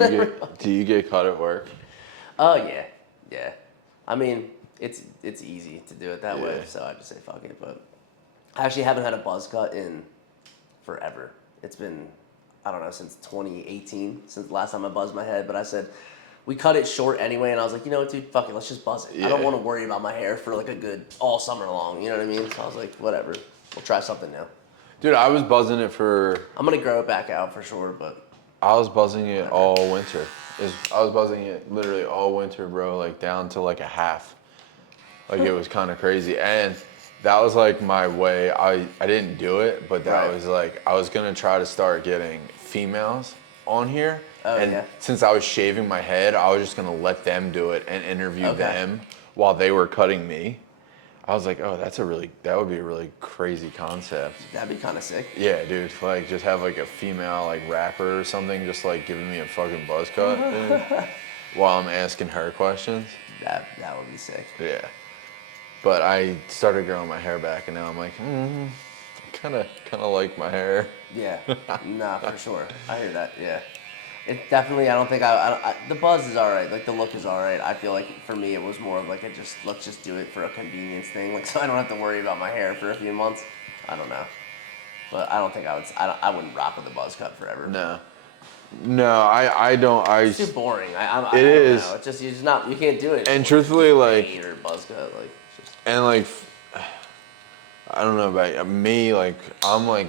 Do you get cut at work? Oh yeah, yeah. I mean, it's easy to do it that way, Yeah. so I just say fuck it. But I actually haven't had a buzz cut in forever. It's been, I don't know, since 2018, since the last time I buzzed my head. But I said, we cut it short anyway, and I was like, you know what, dude, fuck it, let's just buzz it. I don't Yeah. want to worry about my hair for like a good all summer long. You know what I mean? So I was like, whatever, we'll try something new. Dude, I was buzzing it for. I'm gonna grow it back out for sure, but I was buzzing it whatever. all winter. I was buzzing it literally all winter, bro. Like down to like a half. Like it was kind of crazy, and that was like my way. I didn't do it, but that Right. was like I was gonna try to start getting females on here. Oh, and yeah. since I was shaving my head, I was just gonna let them do it and interview Okay. them while they were cutting me. I was like, oh, that would be a really crazy concept. that'd be kind of sick. Yeah, dude, like just have like a female like rapper or something just like giving me a fucking buzz cut, dude, while I'm asking her questions. That would be sick. Yeah. But I started growing my hair back and now I'm like, kind of like my hair. Yeah, nah, for sure. I hear that. Yeah, it definitely. I don't think the buzz is all right. Like the look is all right. I feel like for me it was more of like let's just do it for a convenience thing. Like so I don't have to worry about my hair for a few months. I don't know, but I don't think I would. I wouldn't rock with a buzz cut forever. No, I don't. It's too boring. I It don't is. know. It's just you're just not. You can't do it. And truthfully, like, fade or buzz cut. Like just and like, I don't know about me. Like, I'm like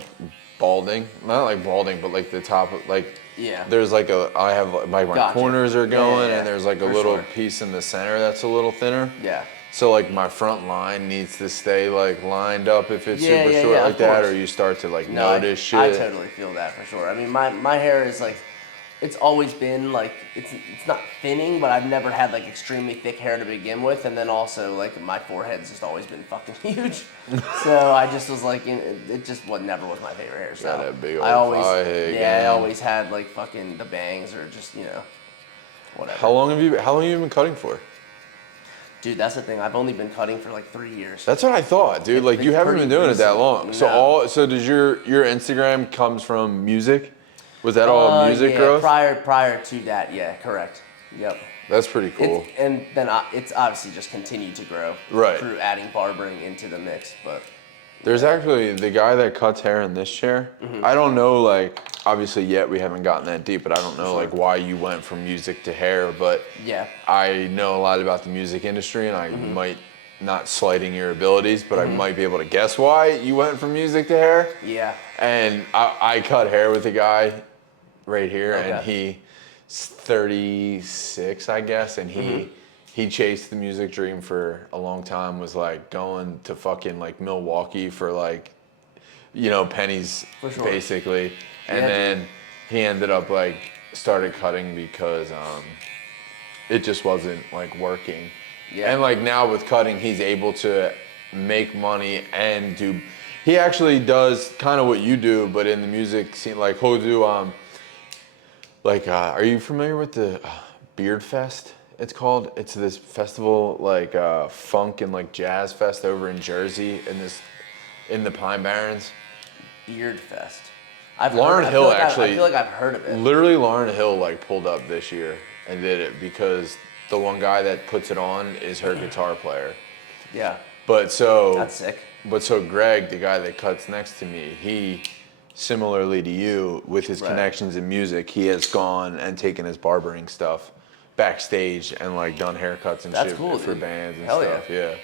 balding, not like balding, but like the top, like. yeah. There's like I have like my Gotcha. corners are going, Yeah, and there's like a for little sure. piece in the center that's a little thinner. Yeah. So like my front line needs to stay like lined up if it's Yeah, super yeah, short yeah, like of that, course. or you start to like No, notice shit. I totally feel that for sure. I mean, my hair is like, it's always been like, it's not thinning, but I've never had like extremely thick hair to begin with, and then also like my forehead's just always been fucking huge. So I just was like, it just never was my favorite hairstyle. Got that big old I always, forehead yeah, I again. always had like fucking the bangs or just whatever. How long have you been cutting for? Dude, that's the thing. I've only been cutting for like 3 years. That's what I thought, dude. It's Like been you haven't pretty been doing it that recent. long. No. So does your Instagram comes from music? Was that all music yeah, growth? Prior to that, yeah, correct. Yep. That's pretty cool. And then it's obviously just continued to grow Right. through adding barbering into the mix. But There's actually the guy that cuts hair in this chair. Mm-hmm. I don't know, like, obviously yet we haven't gotten that deep, but I don't know, Sure. like, why you went from music to hair. But yeah, I know a lot about the music industry, and I Mm-hmm. might, not slighting your abilities, but I might be able to guess why you went from music to hair. yeah, And I cut hair with a guy right here, and Okay. he's 36, I guess, and Mm-hmm. he chased the music dream for a long time, was like going to fucking like Milwaukee for like, pennies For sure. basically. And Yeah, then he ended up like started cutting because it just wasn't like working. Yeah. And like now with cutting, he's able to make money and he actually does kind of what you do, but in the music scene, like he'll do, are you familiar with the Beard Fest? It's called. It's this festival, like funk and like jazz fest over in Jersey, in the Pine Barrens. Beard Fest. Lauren Hill I actually- feel like I've heard of it. Literally, Lauren Hill like pulled up this year and did it because the one guy that puts it on is her guitar player. Yeah, But so that's sick. But so Greg, the guy that cuts next to me, he, similarly to you, with his Right. connections in music, he has gone and taken his barbering stuff backstage and like done haircuts and That's shit cool, for dude. bands and Hell stuff. Yeah.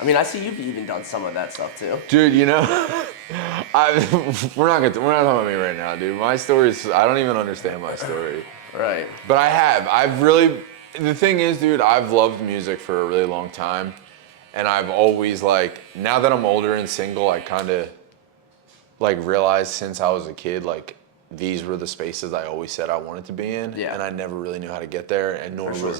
I mean, I see you've even done some of that stuff too. Dude, we're not talking about me right now, dude. My story's, I don't even understand my story. Right. But the thing is, dude, I've loved music for a really long time. And I've always like, now that I'm older and single, I kind of like realized since I was a kid, like these were the spaces I always said I wanted to be in. Yeah. And I never really knew how to get there. And For sure.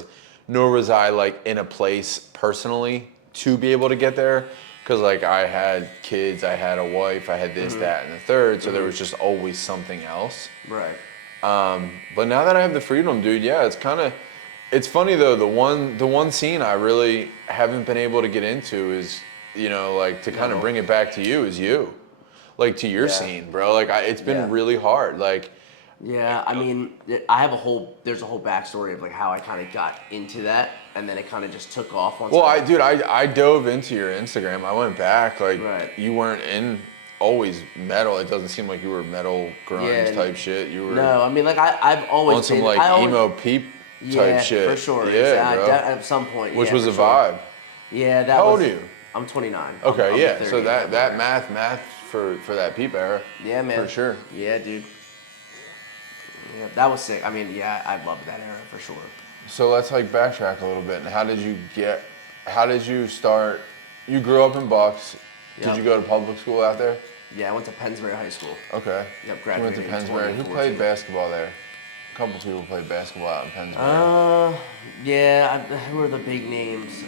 nor was I like in a place personally to be able to get there. Cause like I had kids, I had a wife, I had this, that, and the third. So there was just always something else. Right. But now that I have the freedom, dude, yeah, it's funny though, the one scene I really haven't been able to get into is, like to kind of bring it back to you is you. Like to your Yeah. scene, bro. Like it's been Yeah. really hard. Like Yeah, I mean, there's a whole backstory of like how I kind of got into that, and then it kind of just took off once. Well, I dove into your Instagram. I went back, like, Right. you weren't in always metal. It doesn't seem like you were metal grunge Yeah, type shit. You were No, I mean, like I've always on some been, like I always, emo peep type yeah, shit. for sure. Yeah, bro. At some point, Which yeah, was for a sure. vibe. Yeah, that How was. old are you? I'm 29. Okay, I'm yeah. 30 So in that February. math for that peep era. Yeah, man. For sure. Yeah, dude. Yeah, that was sick. I mean, yeah, I loved that era for sure. So let's like backtrack a little bit. And how did you start? You grew up in Bucks. Did Yep. you go to public school out there? Yeah, I went to Pennsbury High School. Okay. Yep, You went to graduated in Pennsbury. Who 2014. played basketball there? A couple people played basketball out in Pennsbury. Yeah, who are the big names?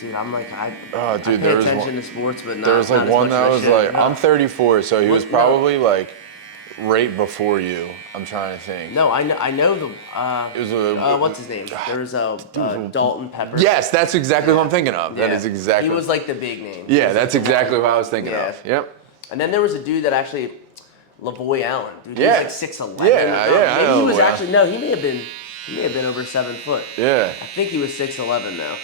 Dude, I'm like, Oh, dude, I pay there was attention one. to sports, but not There was like not as one much that as I was should. like, No. I'm 34, so he was No. probably like right before you. I'm trying to think. No, I know the. It was a. What's his name? There was a Dalton Pepper. Yes, that's exactly what I'm thinking of. That Yeah. is exactly. He was like the big name. Yeah, that's exactly what I was thinking Yeah. of. Yep. And then there was a dude that actually, Lavoy Allen. Dude, he Yeah. was like 6'11". Yeah, yeah, I Maybe know he was Lavoy actually no. He may have been over 7 foot. Yeah. I think he was 6'11" though.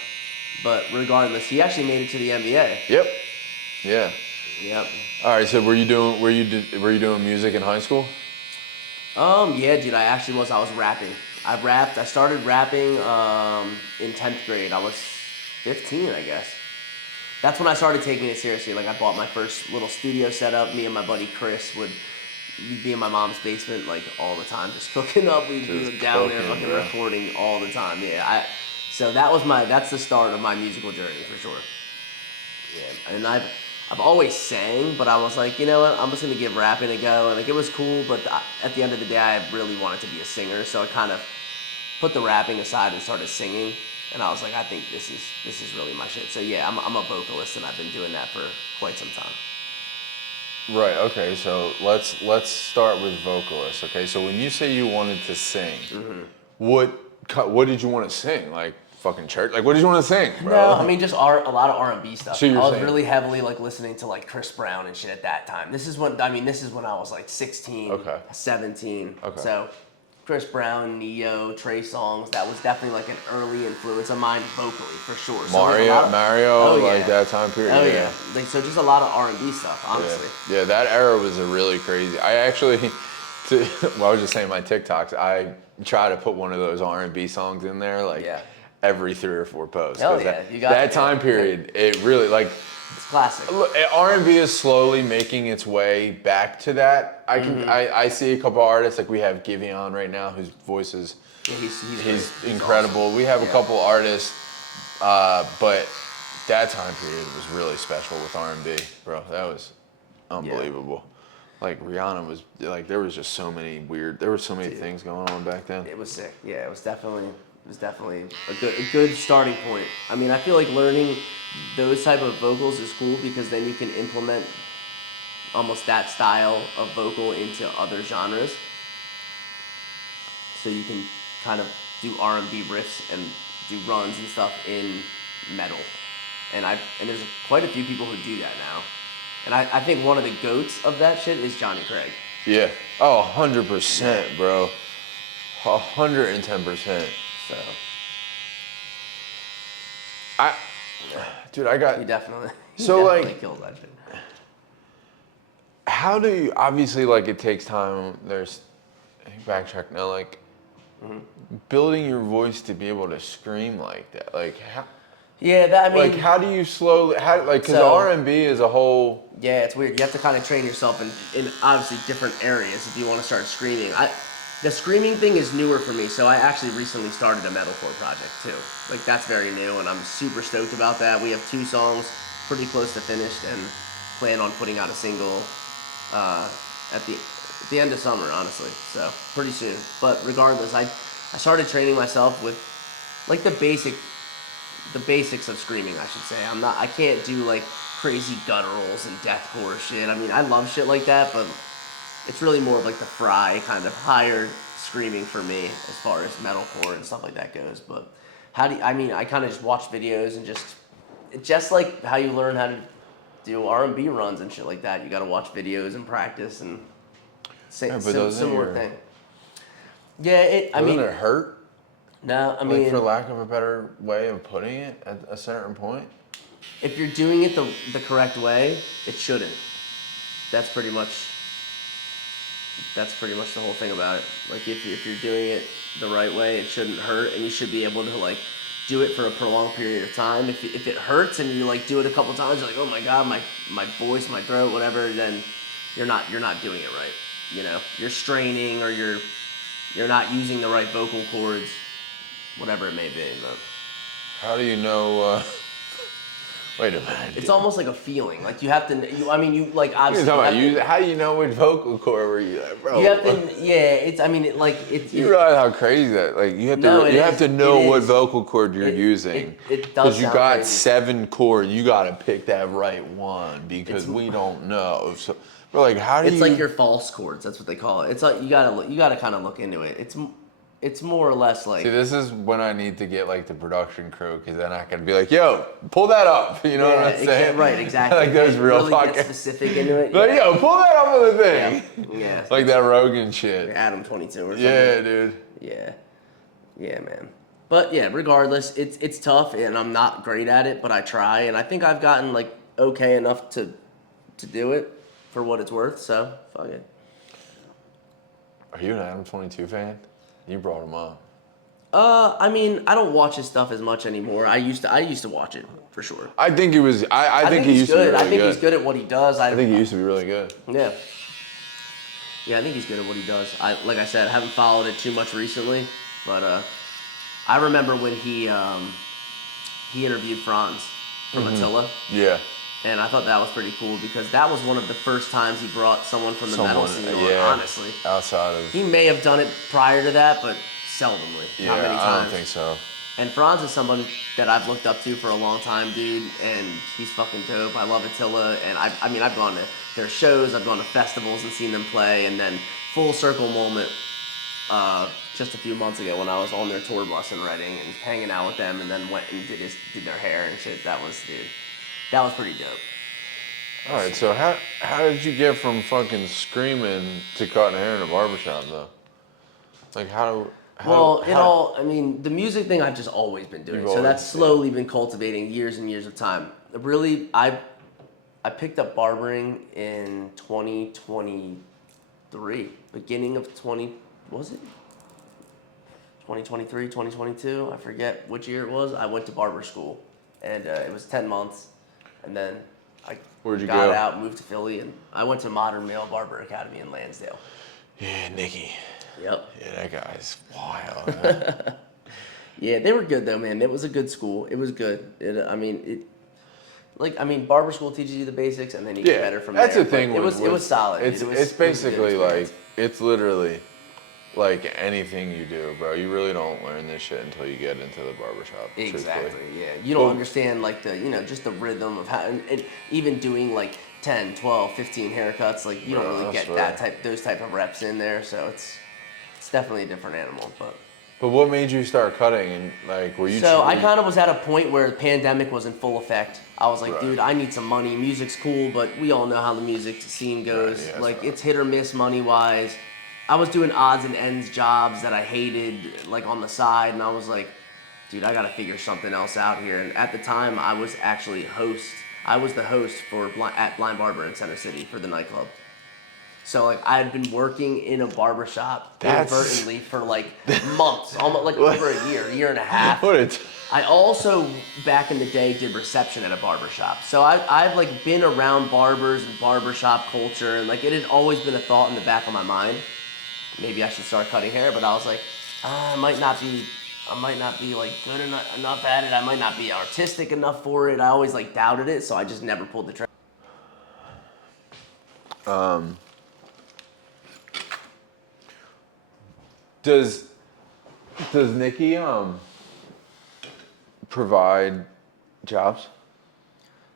But regardless, he actually made it to the NBA. Yep. Yeah. Yep. All right. So were you doing music in high school? Yeah, dude, I actually was. I was rapping. I started rapping in 10th grade. I was 15, I guess. That's when I started taking it seriously. Like, I bought my first little studio setup. Me and my buddy Chris would be in my mom's basement, like, all the time, just cooking up. We'd be Just down there cooking, fucking bro. recording all the time. Yeah, so that's the start of my musical journey, for sure. Yeah, and I've always sang, but I was like, you know what, I'm just gonna give rapping a go, and like it was cool, but at the end of the day, I really wanted to be a singer, so I kind of put the rapping aside and started singing, and I was like, I think this is really my shit. So yeah, I'm a vocalist, and I've been doing that for quite some time. Right. Okay. So let's start with vocalists. Okay. So when you say you wanted to sing, what did you want to sing? Like fucking church? Like what did you want to sing, bro? No, I mean just a lot of R&B stuff. So you're I was saying- really heavily like listening to like Chris Brown and shit at that time. This is when I was like 16, Okay. 17. Okay. So Chris Brown, Neo, Trey Songz, that was definitely like an early influence of mine vocally for sure. So, like, Mario, Oh, like yeah. that time period. Oh yeah. Like so just a lot of R&B stuff, honestly. Yeah, that era was a really crazy. I actually, I was just saying my TikToks. I try to put one of those R&B songs in there, like Yeah. every 3 or 4 posts. Hell 'Cause yeah, that, you got that it, time yeah. period. It really like It's classic. look, R&B is slowly making its way back to that. I see a couple artists like we have Giveon right now, whose voice is Yeah, he's he's great. incredible. Awesome. We have a Yeah. couple artists, but that time period was really special with R&B, bro. That was unbelievable. Like Rihanna was like there was just so many things going on back then. It was sick. Yeah, it was definitely a good starting point. I mean, I feel like learning those type of vocals is cool because then you can implement almost that style of vocal into other genres. So you can kind of do R&B riffs and do runs and stuff in metal. And there's quite a few people who do that now. And I think one of the goats of that shit is Johnny Craig. Yeah. Oh, 100%, bro. 110%. So Dude, I got. he definitely kills that shit. How do you? Obviously, like it takes time. There's backtrack now. Like building your voice to be able to scream like that. Like how? Yeah, Like how do you slowly? Because So- R&B is a whole. Yeah, it's weird. You have to kind of train yourself in obviously different areas if you want to start screaming. The screaming thing is newer for me, so I actually recently started a metalcore project too. Like that's very new, and I'm super stoked about that. We have 2 songs pretty close to finished, and plan on putting out a single at the end of summer, honestly. So pretty soon. But regardless, I started training myself with like the basics of screaming, I should say. I can't do like crazy gutturals and deathcore shit. I mean, I love shit like that, but it's really more of like the fry kind of higher screaming for me as far as metalcore and stuff like that goes. But I kind of just watch videos and just like how you learn how to do R&B runs and shit like that. You got to watch videos and practice and But those similar are thing. Yeah, Doesn't it hurt? no, I Like, mean, for lack of a better way of putting it, at a certain point. if you're doing it the correct way, it shouldn't. That's pretty much the whole thing about it. Like if you're doing it the right way, it shouldn't hurt, and you should be able to like do it for a prolonged period of time. If it hurts and you like do it a couple times, you're like, oh my god, my voice, my throat, whatever, then you're not doing it right. You know, you're straining or you're not using the right vocal cords, whatever it may be. But How do you know? Wait a minute. it's almost like a feeling. Like you have to. I mean, you like You're obviously. talking about how do you know which vocal cord were you like, bro? You have to. Yeah, it's. I mean, You realize how crazy that? Like you have to. No, it you have is. to know It what is. vocal cord you're using. It does Because you sound got crazy. 7 chords, you got to pick that right one because we don't know. So we're like, how do It's you? like your false chords. That's what they call it. It's like you gotta kind of look into it. It's more or less like. See, this is when I need to get like the production crew because then I can be like, yo, pull that up. You know what I'm saying? Right, exactly. Like those real really fucking. get specific into it. Like, yo, pull that up on the thing. Yeah. Like that Rogan shit. Adam 22 or something. Yeah, dude. Yeah. Yeah, man. But yeah, regardless, it's tough and I'm not great at it, but I try and I think I've gotten like okay enough to do it for what it's worth. So fuck it. Are you an Adam 22 fan? You brought him up. I mean, I don't watch his stuff as much anymore. I used to watch it for sure. I think he was. I think he he's used to be good. really I think good. he's good at what he does. I think he used to be really good. Yeah. Yeah, I think he's good at what he does. Like I said, I haven't followed it too much recently, but I remember when he interviewed Franz from Attila, Yeah. and I thought that was pretty cool because that was one of the first times he brought someone from the metal scene on, yeah. honestly. Outside of. He may have done it prior to that, but seldomly. Yeah, not many times. I don't think so. And Franz is somebody that I've looked up to for a long time, dude, and he's fucking dope. I love Attila, and I mean, I've gone to their shows, I've gone to festivals and seen them play, and then full circle moment just a few months ago when I was on their tour bus in Reading and hanging out with them, and then went and did their hair and shit. That was pretty dope. All right, so how did you get from fucking screaming to cutting hair in a barbershop though? Like I mean, the music thing I've just always been doing. So that's slowly been cultivating years and years of time. Really, I picked up barbering in 2023, beginning of 2023, 2022? I forget which year it was. I went to barber school, and it was 10 months, and then I got out, moved to Philly, and I went to Modern Male Barber Academy in Lansdale. Yeah, Nicky. Yep. Yeah, that guy's wild. Man. Yeah, they were good though, man. It was a good school. It was good. Barber school teaches you the basics, and then you get better from there. That's the thing. It was solid. It's basically like it's literally like anything you do, bro. You really don't learn this shit until you get into the barbershop. Exactly. Truthfully. Yeah. You don't understand like just the rhythm of how, and even doing like 10, 12, 15 haircuts, like you don't really get those type of reps in there. So it's definitely a different animal, but. But what made you start cutting and like were you? So I kind of was at a point where the pandemic was in full effect. I was like, dude, I need some money. Music's cool, but we all know how the music scene goes. Right, yeah, like it's hit or miss money wise. I was doing odds and ends jobs that I hated, like on the side, and I was like, dude, I gotta figure something else out here. And at the time, I was actually host. I was the host at Blind Barber in Center City for the nightclub. So like I had been working in a barbershop inadvertently for like months, almost like over a year and a half. I also back in the day did reception at a barbershop. So I've like been around barbers and barbershop culture, and like it had always been a thought in the back of my mind. Maybe I should start cutting hair, but I was like, I might not be like good enough at it. I might not be artistic enough for it. I always like doubted it, so I just never pulled the trigger. Does Nicky provide jobs?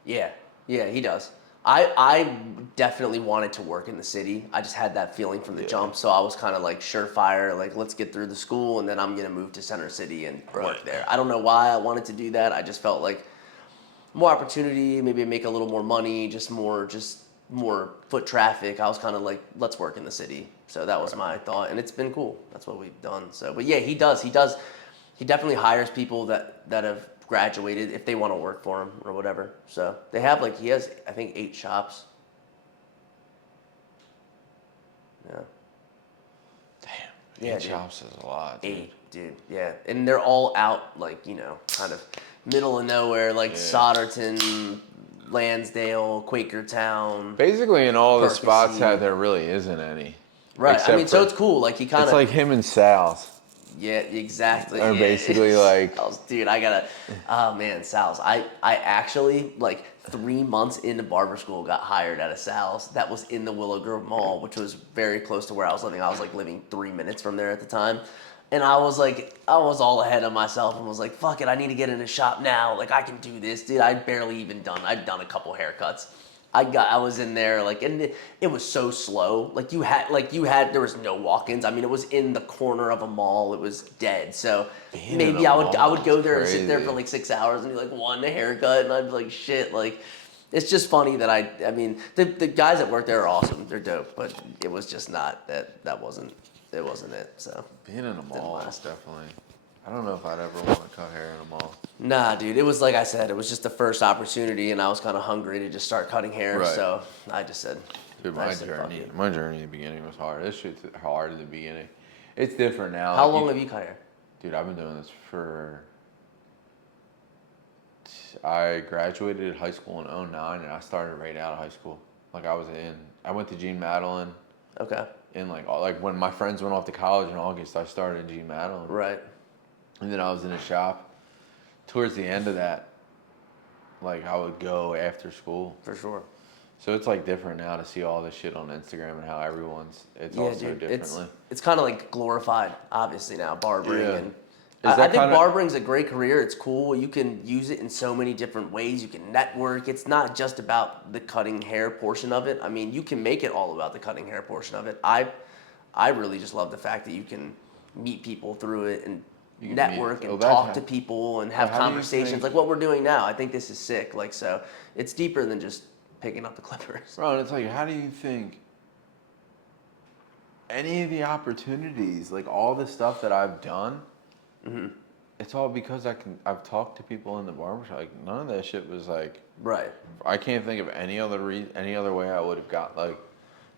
Yeah, he does. I definitely wanted to work in the city. I just had that feeling from the jump, so I was kind of like surefire, like let's get through the school and then I'm gonna move to Center City and work there. I don't know why I wanted to do that. I just felt like more opportunity, maybe make a little more money, just more foot traffic. I was kind of like, let's work in the city. So that was my thought, and it's been cool. That's what we've done. So, but yeah, he definitely hires people that have graduated if they want to work for him or whatever. So they have he has I think 8 shops. Yeah. Damn. Yeah, 8 dude. shops is a lot. Dude. 8, dude. Yeah, and they're all out kind of middle of nowhere, Solderton, Lansdale, Quakertown. Basically, in all the Percy. spots that there really isn't any. Right. I mean, so for- it's cool. He kind of. It's like him and Sal's. Yeah, exactly. Or yeah. basically Sal's, dude, I gotta. Oh man, Sal's. I actually 3 months into barber school got hired at a Sal's that was in the Willow Grove Mall, which was very close to where I was living. I was living 3 minutes from there at the time. And I was all ahead of myself and was like, fuck it, I need to get in a shop now. I can do this, dude. I'd done a couple haircuts. I was in there and it was so slow. There was no walk-ins. I mean, it was in the corner of a mall. It was dead. So maybe I would go there and sit there for 6 hours and do one haircut, and I'd be like, shit, it's just funny that I mean, the guys that work there are awesome. They're dope, but it was just not that wasn't it. So being in a mall is definitely. I don't know if I'd ever want to cut hair in a mall. Nah, dude. It was like I said. It was just the first opportunity, and I was kind of hungry to just start cutting hair. Right. So I just said. Dude, my journey in the beginning was hard. This shit's hard in the beginning. It's different now. How long have you cut hair? Dude, I've been doing this I graduated high school in 2009, and I started right out of high school. I went to Gene Madeline. Okay. And when my friends went off to college in August, I started in Gene Madeline. Right. And then I was in a shop. Towards the end of that, I would go after school. For sure. So it's different now to see all this shit on Instagram and how it's all so differently. It's kind of glorified, obviously now, barbering. Yeah. And I think barbering's a great career. It's cool. You can use it in so many different ways. You can network. It's not just about the cutting hair portion of it. I mean, you can make it all about the cutting hair portion of it. I really just love the fact that you can meet people through it and network and talk to people and have conversations like what we're doing now. I think this is sick. So it's deeper than just picking up the clippers. Bro, it's how do you think any of the opportunities, all the stuff that I've done, it's all because I've talked to people in the barbershop. None of that shit was right. I can't think of any other way I would have got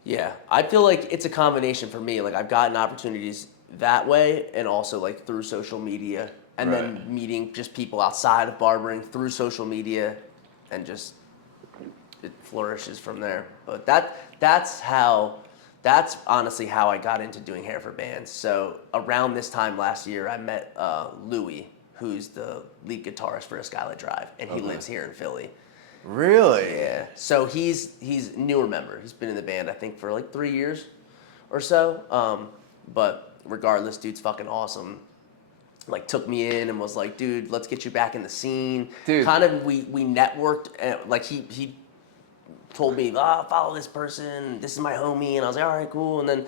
Yeah, I feel it's a combination for me. I've gotten opportunities that way, and also through social media, and then meeting just people outside of barbering through social media, and just it flourishes from there. But that's honestly how I got into doing hair for bands. So around this time last year, I met Louie, who's the lead guitarist for Skylight Drive, and he lives here in Philly. Really? Yeah. So he's a newer member. He's been in the band I think for 3 years or so. But regardless, dude's fucking awesome. Took me in and was like, dude, let's get you back in the scene. Dude. Kind of we networked. He told me, follow this person. This is my homie. And I was like, all right, cool. And then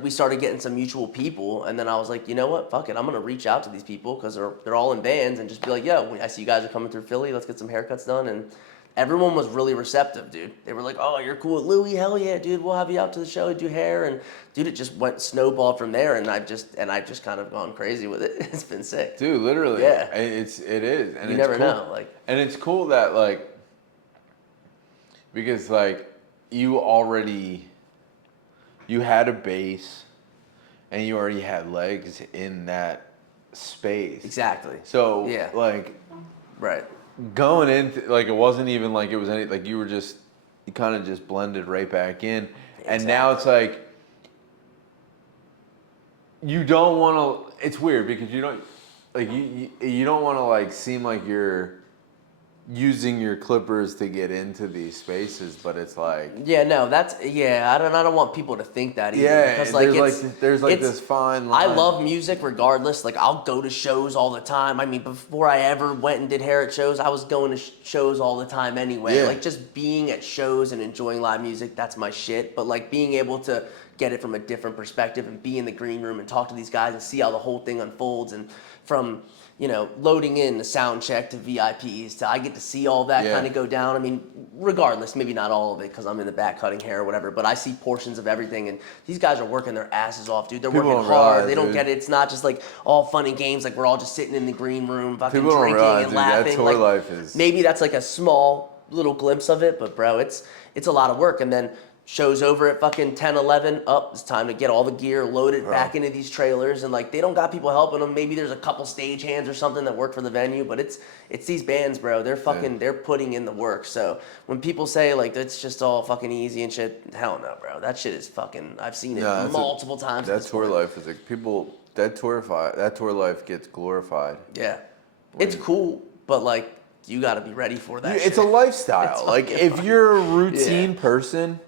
we started getting some mutual people. And then I was like, you know what? Fuck it. I'm going to reach out to these people because they're all in bands and just be like, yo, I see you guys are coming through Philly. Let's get some haircuts done. And everyone was really receptive, dude. They were like, oh, you're cool with Louie? Hell yeah, dude. We'll have you out to the show, do hair. And dude, it just snowballed from there. And I've just kind of gone crazy with it. It's been sick. Dude, literally. Yeah. It is. And you it's never cool. know. And it's cool that because you had a base and you already had legs in that space. Exactly. So yeah. Right. Going into it wasn't even it was any you kind of just blended right back in. Exactly. And now it's you don't want to. It's weird because you don't you don't want to seem like you're using your clippers to get into these spaces, but it's yeah, no, I don't want people to think that either. Yeah, because there's this fine line. I love music regardless. I'll go to shows all the time. I mean, before I ever went and did hair at shows, I was going to shows all the time anyway. Yeah. Just being at shows and enjoying live music, that's my shit. But being able to get it from a different perspective and be in the green room and talk to these guys and see how the whole thing unfolds, and from loading in the sound check to VIPs to I get to see all that kind of go down. I mean, regardless, maybe not all of it because I'm in the back cutting hair or whatever, but I see portions of everything, and these guys are working their asses off, dude. They're working hard. They don't get it. It's not just like all fun and games, like we're all just sitting in the green room fucking drinking and laughing. That tour life is... Maybe that's like a small little glimpse of it, but bro, it's a lot of work. And then show's over at fucking 10, 11, it's time to get all the gear loaded back into these trailers, and like they don't got people helping them. Maybe there's a couple stage hands or something that work for the venue, but it's these bands, bro. They're fucking they're putting in the work. So when people say like it's just all fucking easy and shit, hell no, bro. That shit is fucking, I've seen it multiple times. That tour life is like that tour life gets glorified. Yeah. It's cool, but like you got to be ready for that. It's a lifestyle. Like if you're a routine person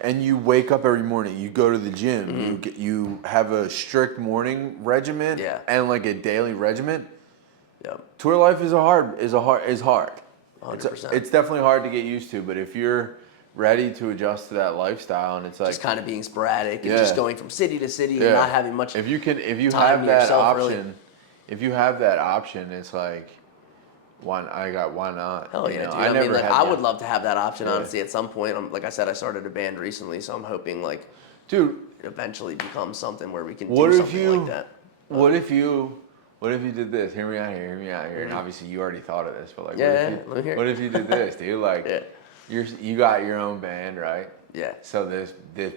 and you wake up every morning, you go to the gym, you have a strict morning regimen and like a daily regimen. Tour life is hard. 100%. It's definitely hard to get used to, but if you're ready to adjust to that lifestyle, and it's like just kind of being sporadic and just going from city to city and not having much. If you have that option, it's like why not? Hell yeah, dude. I mean, like, I would love to have that option, honestly, at some point. Like I said, I started a band recently, so I'm hoping, like, dude, it eventually becomes something where we can do something like that. What if you did this? Hear me out here. And obviously, you already thought of this, but like, what if you did this, dude? Like, you got your own band, right? Yeah. So this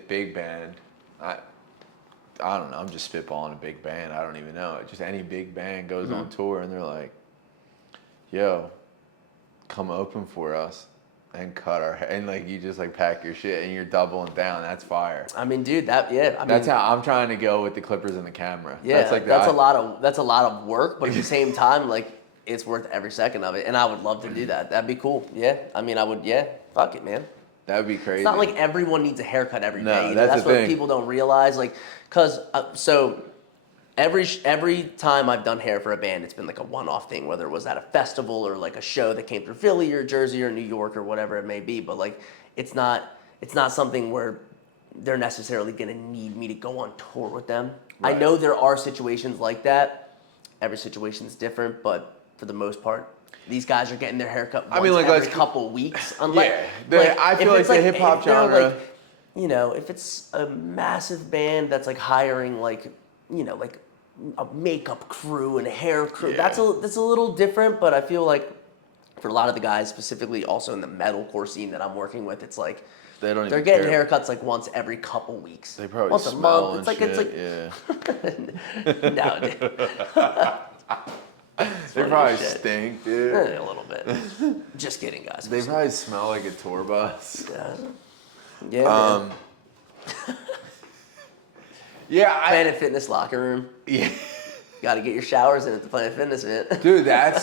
big band, I don't know. I'm just spitballing a big band. I don't even know. Just any big band goes on tour, and they're like, yo, come open for us and cut our hair. And like you just like pack your shit and you're doubling down. That's fire. I mean, dude, that's how I'm trying to go with the clippers and the camera. Yeah, that's a lot of work, but at the same time, like it's worth every second of it. And I would love to do that. That'd be cool. Yeah. I mean, fuck it, man. That'd be crazy. It's not like everyone needs a haircut every day. That's what people don't realize. Like, so every time I've done hair for a band, it's been like a one-off thing, whether it was at a festival or like a show that came through Philly or Jersey or New York or whatever it may be. But like, it's not something where they're necessarily gonna need me to go on tour with them. Right. I know there are situations like that. Every situation is different, but for the most part, these guys are getting their haircut once every couple weeks. Unless, I feel like the hip hop genre. Like, if it's a massive band that's like hiring like a makeup crew and a hair crew. Yeah. That's a little different, but I feel like for a lot of the guys, specifically also in the metalcore scene that I'm working with, it's like they're getting haircuts like once every couple weeks. They probably once smell a month. No, dude. They probably stink, dude. A little bit. Just kidding, guys. They probably smell like a tour bus. Yeah. Yeah, Planet Fitness locker room. Yeah. Got to get your showers in at the Planet Fitness, man. Dude, I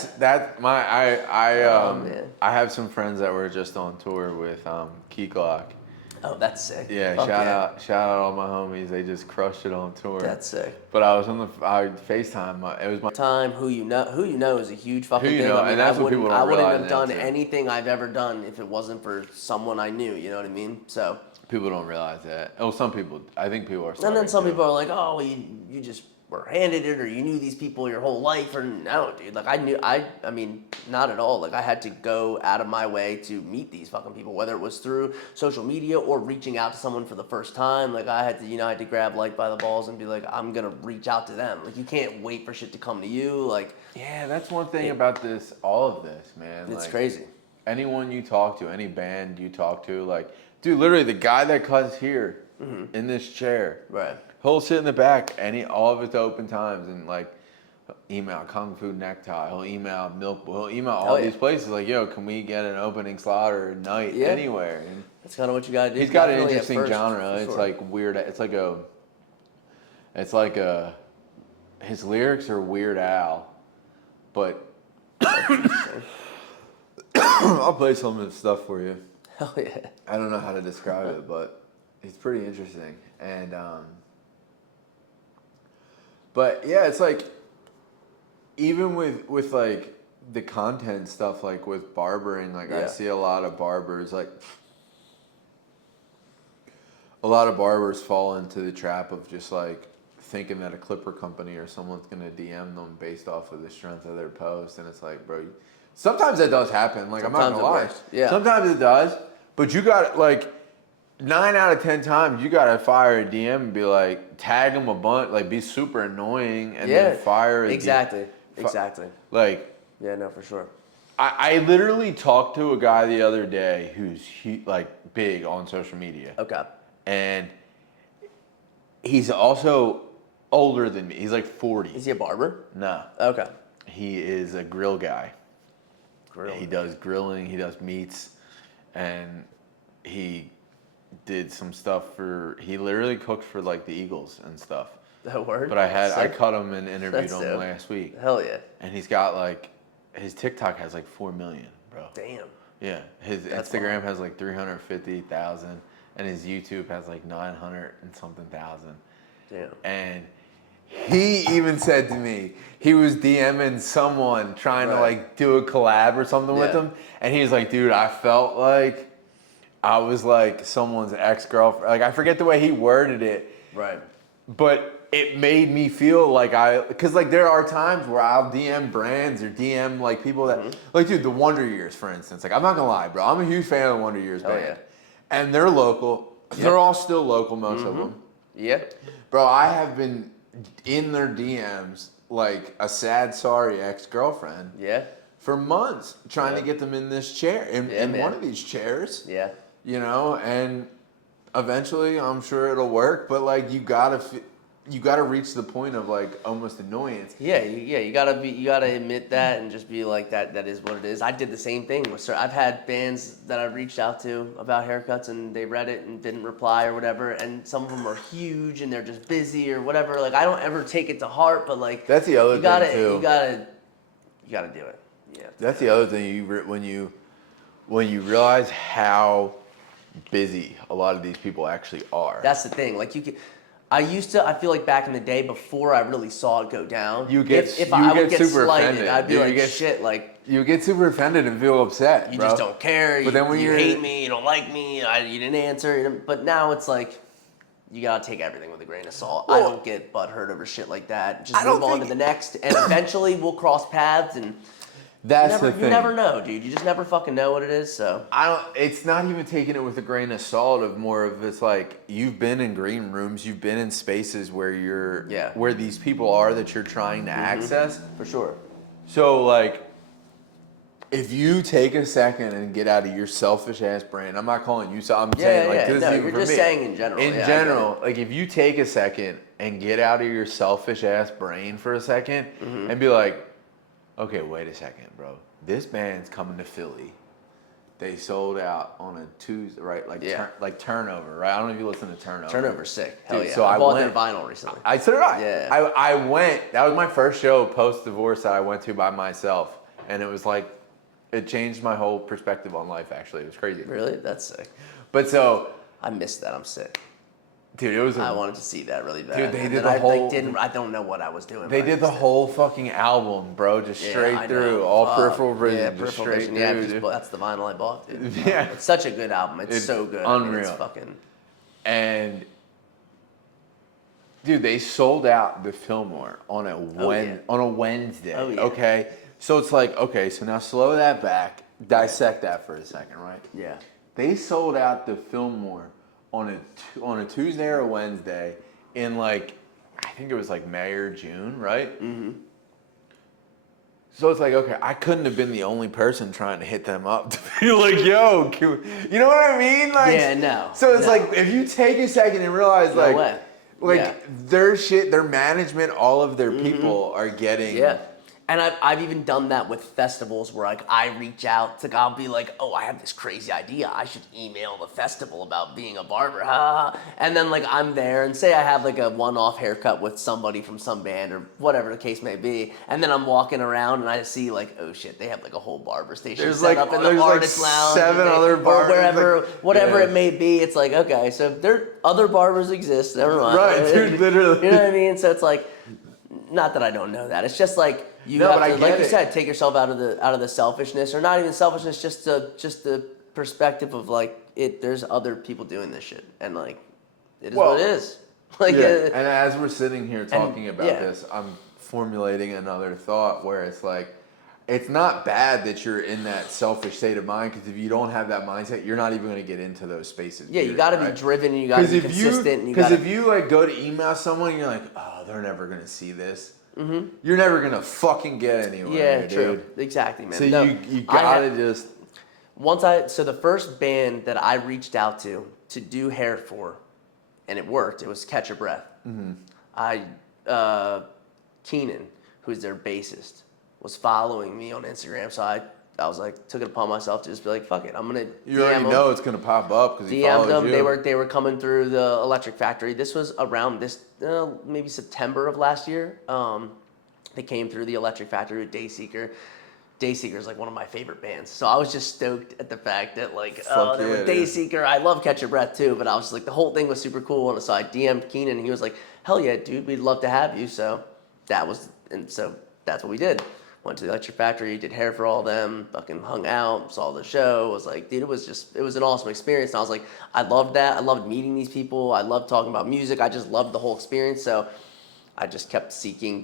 have some friends that were just on tour with Key Glock. Oh, that's sick. Yeah, shout out all my homies. They just crushed it on tour. That's sick. But I was I FaceTime. It was my time. Who you know is a huge fucking thing. I mean, and that's what people don't realize. I wouldn't have done anything I've ever done if it wasn't for someone I knew. You know what I mean? So. People don't realize that. Oh, some people. I think people are. And then some people are like, "Oh, you just were handed it, or you knew these people your whole life." Or no, dude. Like I mean, not at all. Like I had to go out of my way to meet these fucking people, whether it was through social media or reaching out to someone for the first time. Like I had to grab Light by the balls and be like, I'm gonna reach out to them. Like you can't wait for shit to come to you. Like yeah, that's one thing about all of this, man. It's crazy. Anyone you talk to, any band you talk to, like. Dude, literally, the guy that cuts here in this chair, right? He'll sit in the back all of his open times and like email Kung Fu Necktie. He'll email Milk. He'll email all these places like, yo, can we get an opening slot or a night anywhere? And that's kind of what you gotta do. He's got an interesting genre. It's like weird. It's like his lyrics are Weird Al, but I'll play some of his stuff for you. Hell yeah. I don't know how to describe it, but it's pretty interesting. And, but yeah, it's like, even with like the content stuff, like with barbering, like I see a lot of barbers, like, a lot of barbers fall into the trap of just like thinking that a clipper company or someone's gonna DM them based off of the strength of their post, and it's like, bro, sometimes that does happen. Like, Sometimes I'm not gonna lie, works. Yeah. sometimes it does, but you got like 9 out of 10 times you gotta fire a DM and be like, tag them a bunch, like be super annoying, and then fire a exactly. Like, yeah, no, for sure. I literally talked to a guy the other day who's like big on social media. Okay. And he's also older than me. He's like 40. Is he a barber? No. Okay. He is a grill guy. Grill. He does grilling, he does meats, and he did some stuff he literally cooked for like the Eagles and stuff. That word? But I cut him and interviewed That's him dope. last week. Hell yeah. And he's got like, his TikTok has like 4 million, bro. Damn. Yeah. His Instagram has like 350,000, and his YouTube has like 900 and something thousand. Damn. And he even said to me, he was DMing someone trying to like do a collab or something with him, and he was like, dude, I felt like I was like someone's ex-girlfriend. Like, I forget the way he worded it. Right. But it made me feel like because like there are times where I'll DM brands or DM like people that, like, dude, the Wonder Years, for instance. Like, I'm not gonna lie, bro. I'm a huge fan of the Wonder Years band. yeah. And they're local. They're all still local, most of them. Yeah. Bro, I have been in their DMs like a sad, sorry ex-girlfriend. Yeah. For months, trying to get them in this chair, in one of these chairs. Yeah. You know, and eventually, I'm sure it'll work. But like, you gotta reach the point of like almost annoyance. Yeah, you gotta admit that and just be like that is what it is. I did the same thing with I've had bands that I've reached out to about haircuts and they read it and didn't reply or whatever, and some of them are huge and they're just busy or whatever. Like, I don't ever take it to heart, but like, That's the other thing too. You gotta do it. Yeah. That's the other thing when you realize how busy a lot of these people actually are. That's the thing. Like, I feel like back in the day before I really saw it go down, if I would get super slighted, offended. I'd be Dude, like, shit, like, you get super offended and feel upset. you bro. just don't care. But then when you you're hate me, you don't like me, you didn't answer. But now it's like, you gotta take everything with a grain of salt. I don't get butthurt over shit like that. Just move on to the next, and eventually we'll cross paths. And that's the thing. You never know, dude. You just never fucking know what it is. So It's not even taking it with a grain of salt. Of more of it's like, you've been in green rooms, you've been in spaces where where these people are that you're trying to access. For sure. So like, if you take a second and get out of your selfish ass brain, I'm not calling you. So I'm saying like, this is you're for just me. saying in general. In general, like, if you take a second and get out of your selfish ass brain for a second and be like, okay, wait a second, bro. This band's coming to Philly. They sold out on a Tuesday, right? Like Turnover, right? I don't know if you listen to Turnover. Turnover's sick. Hell Dude, yeah. so I bought went, their vinyl recently. So did I. Yeah. I went. That was my first show post-divorce that I went to by myself. And it was like, it changed my whole perspective on life, actually. It was crazy. Really? That's sick. But so, I missed that. I'm sick. dude, it was. I wanted to see that really bad. Dude, they And did then the whole. I don't know what I was doing. They but I did the missed it. whole fucking album, bro, just straight I through, know. all Fuck. peripheral vision, Yeah, just peripheral straight vision. through. Yeah, dude. that's the vinyl I bought, dude. Yeah. It's such a good album. It's so good. Unreal. I mean, it's fucking. And dude, they sold out the Fillmore on a Wednesday. Oh, yeah. Okay, so it's like, okay, so now slow that back, dissect that for a second, right? Yeah. They sold out the Fillmore on a Tuesday or a Wednesday in like, I think it was like May or June, right? Mm-hmm. So it's like, okay, I couldn't have been the only person trying to hit them up to be like, yo, you know what I mean? Like, Yeah, no. So it's like, if you take a second and realize, No way. Yeah. their shit, their management, all of their people are getting. Yeah. And I've even done that with festivals where like I reach out to, I'll be like, oh, I have this crazy idea. I should email the festival about being a barber. And then like I'm there and say I have like a one-off haircut with somebody from some band or whatever the case may be. And then I'm walking around and I see like, oh shit, they have like a whole barber station There's set like- up in the there's like artist lounge. 7 other or barbers, wherever, like- whatever yeah. it may be. It's like, okay, so there other barbers exist. Never mind. Right, dude, literally. You know what I mean? So it's like, not that I don't know that. It's just like you No, have but to, I like get you it. said, take yourself out of the selfishness, or not even selfishness, just the perspective of like there's other people doing this shit, and like it is what it is. Like, and as we're sitting here talking about yeah. this, I'm formulating another thought where it's like, it's not bad that you're in that selfish state of mind, because if you don't have that mindset, you're not even going to get into those spaces. Yeah, you got to be driven and you got to be consistent. Because if you like go to email someone and you're like, oh, they're never going to see this. You're never going to fucking get anywhere. Yeah, true. Dude. Exactly, man. So you got to just. So the first band that I reached out to do hair for, and it worked, it was Catch Your Breath. Keenan, who's their bassist, was following me on Instagram, so I was like, took it upon myself to just be like, fuck it, I'm gonna. You already know it's gonna pop up because he follows them. you. They were coming through the Electric Factory. This was around maybe September of last year. They came through the Electric Factory with Dayseeker. Dayseeker is like one of my favorite bands, so I was just stoked at the fact that like, they were Dayseeker. I love Catch Your Breath too, but I was like, the whole thing was super cool. And so I DM'd Keenan, and he was like, hell yeah, dude, we'd love to have you. So that's what we did. Went to the Electric Factory, did hair for all of them, fucking hung out, saw the show. Was like, dude, it was an awesome experience. And I was like, I loved that. I loved meeting these people. I loved talking about music. I just loved the whole experience. So I just kept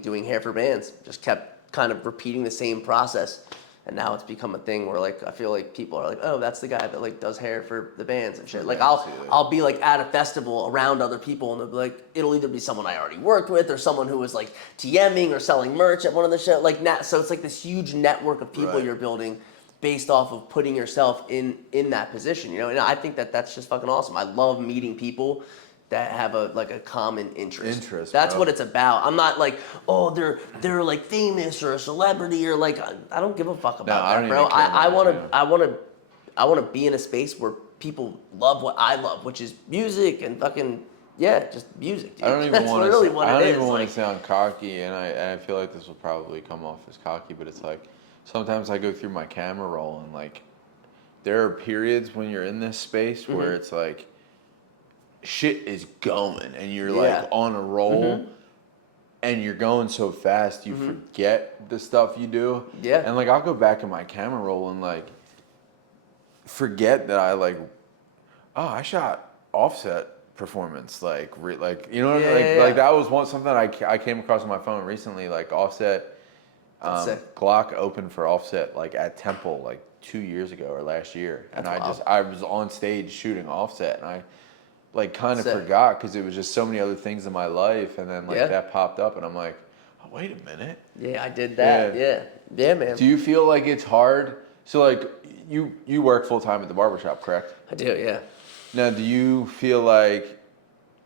doing hair for bands. Just kept kind of repeating the same process. And now it's become a thing where like I feel like people are like, oh, that's the guy that like does hair for the bands and shit. Like I'll be like at a festival around other people, and they'll be like, it'll either be someone I already worked with or someone who was like TMing or selling merch at one of the shows. So it's like this huge network of people you're building based off of putting yourself in that position, you know. And I think that's just fucking awesome. I love meeting people that have a common interest. That's what it's about. I'm not like, oh, they're like famous or a celebrity or like, I don't give a fuck about that, bro. I want to be in a space where people love what I love, which is music and fucking just music. Dude. I don't even want to sound cocky, and I feel like this will probably come off as cocky, but it's like sometimes I go through my camera roll and like there are periods when you're in this space where it's like, shit is going and you're like on a roll and you're going so fast you forget the stuff you do. Yeah. And like I'll go back in my camera roll and like forget that I like, oh, I shot Offset performance like you know what I mean? Like that was something I came across on my phone recently, like Offset Glock opened for Offset like at Temple like 2 years ago or last year. And I was on stage shooting Offset, and I like kind of forgot because it was just so many other things in my life, and then like that popped up, and I'm like, oh, wait a minute. Yeah, I did that. Yeah, man. Do you feel like it's hard? So like you work full time at the barbershop, correct? I do, yeah. Now, do you feel like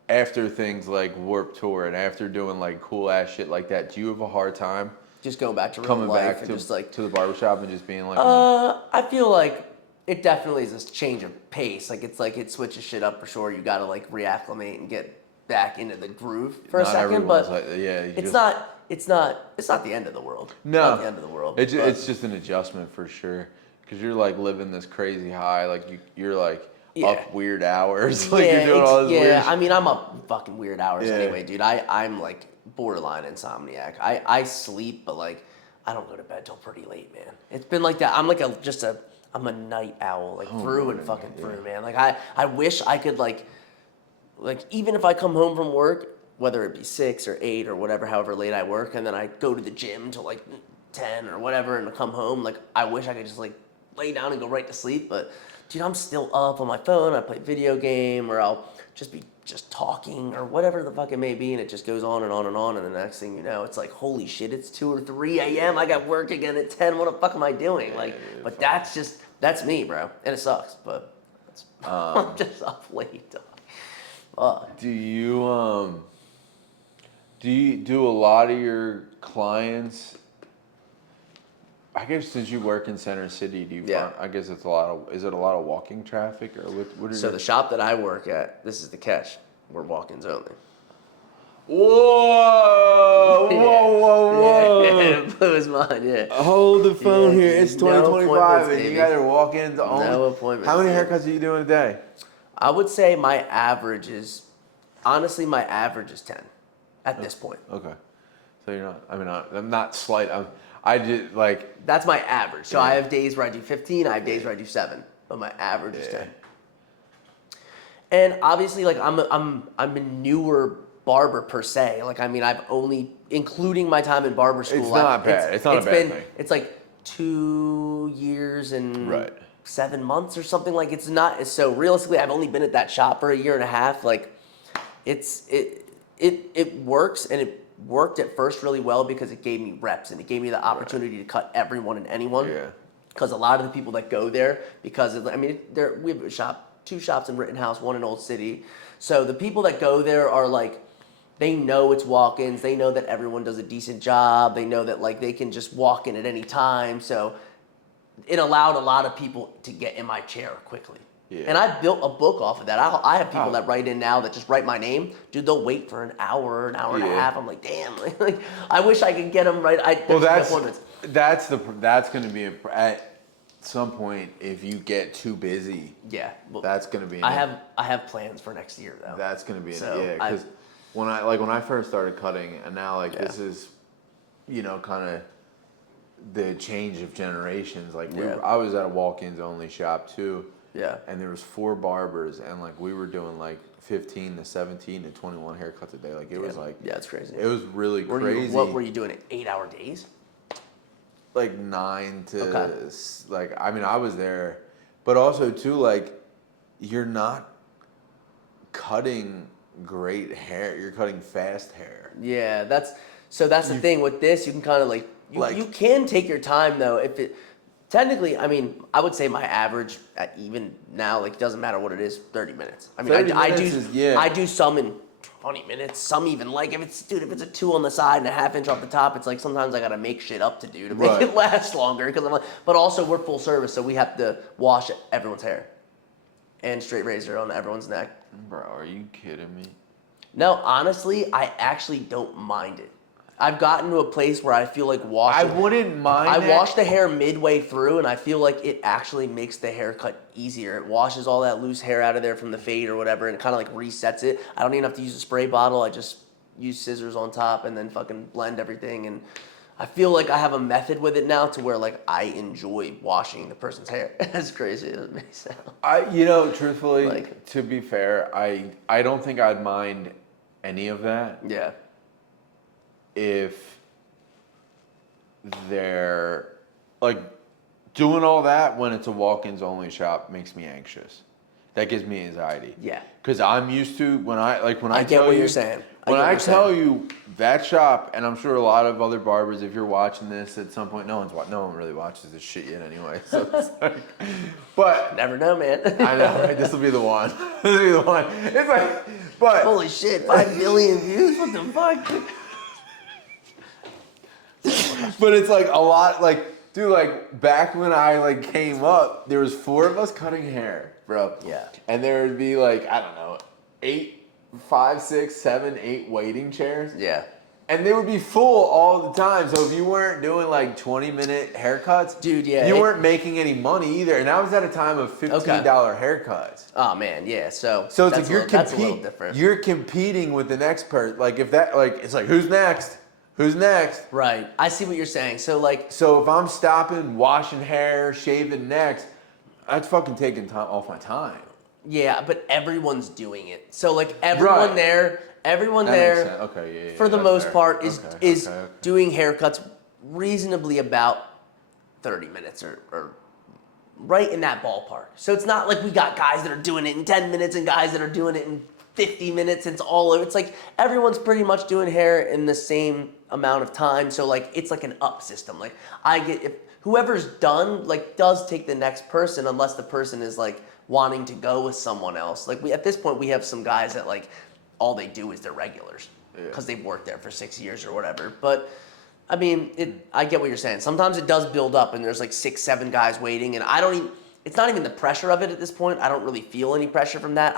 after things like Warped Tour and after doing like cool ass shit like that, do you have a hard time just going back to real coming life back and just like to the barbershop and just being like? I feel like it definitely is a change of pace. Like it switches shit up for sure. You got to like reacclimate and get back into the groove for a second. But it's not the end of the world. No, it's not the end of the world. It's just an adjustment for sure. Because you're like living this crazy high. Like you're like up weird hours. Like you're doing all this weird. Yeah, I mean I'm up fucking weird hours anyway, dude. I'm like borderline insomniac. I sleep, but like I don't go to bed till pretty late, man. It's been like that. I'm like I'm a night owl, like through and fucking through, man. Like I wish I could like even if I come home from work, whether it be 6 or 8 or whatever, however late I work, and then I go to the gym till like 10 or whatever, and come home, like I wish I could just like lay down and go right to sleep. But dude, I'm still up on my phone. I play video game, or I'll just be talking or whatever the fuck it may be, and it just goes on and on and on, and the next thing you know, it's like, holy shit, it's 2 or 3 a.m. I got work again at 10. What the fuck am I doing? But that's me, bro, and it sucks, but I'm just up late. Do you do a lot of your clients? I guess since you work in Center City, find, I guess it's is it a lot of walking traffic, or what is the shop that I work at, this is the catch, we're walk-ins only. Whoa! Yeah, it blew his mind, yeah. Hold the phone here. It's 2025, and you guys are walk-ins only. No appointments. How many haircuts are you doing a day? I would say my average is 10 at this point. Okay. So you're not, I'm not slight. I just like. That's my average. So I have days where I do 15, I have days where I do 7, but my average is 10. And obviously, like I'm a newer barber per se. Like I mean, I've only, including my time in barber school. It's not bad. It's not a bad thing. It's like 2 years and Right. 7 months or something. Like it's not. So realistically, I've only been at that shop for a year and a half. Like it works, and it worked at first really well because it gave me reps and it gave me the opportunity to cut everyone and anyone. Yeah. Because a lot of the people that go there, I mean, we have a shop, 2 shops in Rittenhouse, 1 in Old City. So the people that go there are like, they know it's walk-ins. They know that everyone does a decent job. They know that like they can just walk in at any time. So it allowed a lot of people to get in my chair quickly. Yeah. And I built a book off of that. I have people Oh. that write in now that just write my name. Dude, they'll wait for an hour and a half. I'm like, damn. Like, I wish I could get them right. Well, appointments. that's going to be at some point if you get too busy. Yeah. Well, That's going to be. I have plans for next year though. That's going to be So because when I first started cutting, and now this is, kind of the change of generations. Like I was at a walk-ins only shop too. Yeah. And there was 4 barbers, and like we were doing like 15 to 17 to 21 haircuts a day. Like it was like it's crazy. It was really crazy. What were you doing? 8-hour days? Like 9 to like I mean I was there, but also too like you're not cutting great hair. You're cutting fast hair. Yeah, that's the thing with this. You can kind of you can take your time though. If it technically, I mean, I would say my average even now, like it doesn't matter what it is, 30 minutes. I mean, I do some in 20 minutes. Some even like if it's a 2 on the side and a 1/2 inch off the top, it's like sometimes I gotta make shit up to do to make it last longer. Because I'm like, but also we're full service, so we have to wash everyone's hair and straight razor on everyone's neck. Bro, are you kidding me? No, honestly, I actually don't mind it. I've gotten to a place where I feel like washing. I wouldn't mind. I wash the hair midway through, and I feel like it actually makes the haircut easier. It washes all that loose hair out of there from the fade or whatever, and it kind of like resets it. I don't even have to use a spray bottle. I just use scissors on top and then fucking blend everything. And I feel like I have a method with it now to where like I enjoy washing the person's hair. As crazy as it may sound. Truthfully, to be fair, I don't think I'd mind any of that. Yeah. If they're like doing all that when it's a walk-ins only shop makes me anxious. That gives me anxiety. Yeah. Because I'm used to when I get what you're saying. When I tell you that shop, and I'm sure a lot of other barbers, if you're watching this at some point, no one really watches this shit yet anyway. So it's like, but never know, man. I know, right? This will be the one. This will be the one. It's like, but holy shit, 5 million views. What the fuck? But it's like a lot, like, dude, like back when I like came up, there was 4 of us cutting hair, bro. Yeah. And there would be like, I don't know, 5, 6, 7, 8 waiting chairs. Yeah. And they would be full all the time. So if you weren't doing like 20-minute haircuts, dude, yeah, you weren't making any money either. And I was at a time of $15 haircuts. Oh man, yeah. So it's like that's a little different. You're competing with the next person. Like if that, like it's like who's next? Who's next? Right. I see what you're saying. So if I'm stopping, washing hair, shaving necks, that's fucking taking time off my time. Yeah, but everyone's doing it. So like everyone there, for the most part is doing haircuts reasonably about 30 minutes or right in that ballpark. So it's not like we got guys that are doing it in 10 minutes and guys that are doing it in 50 minutes. It's all over. It's like everyone's pretty much doing hair in the same amount of time. So like it's like an up system. Like if whoever's done does take the next person unless the person is like wanting to go with someone else. Like at this point we have some guys that like all they do is they're regulars because they've worked there for 6 years or whatever. But I mean, I get what you're saying. Sometimes it does build up and there's like 6, 7 guys waiting, and it's not even the pressure of it at this point. I don't really feel any pressure from that.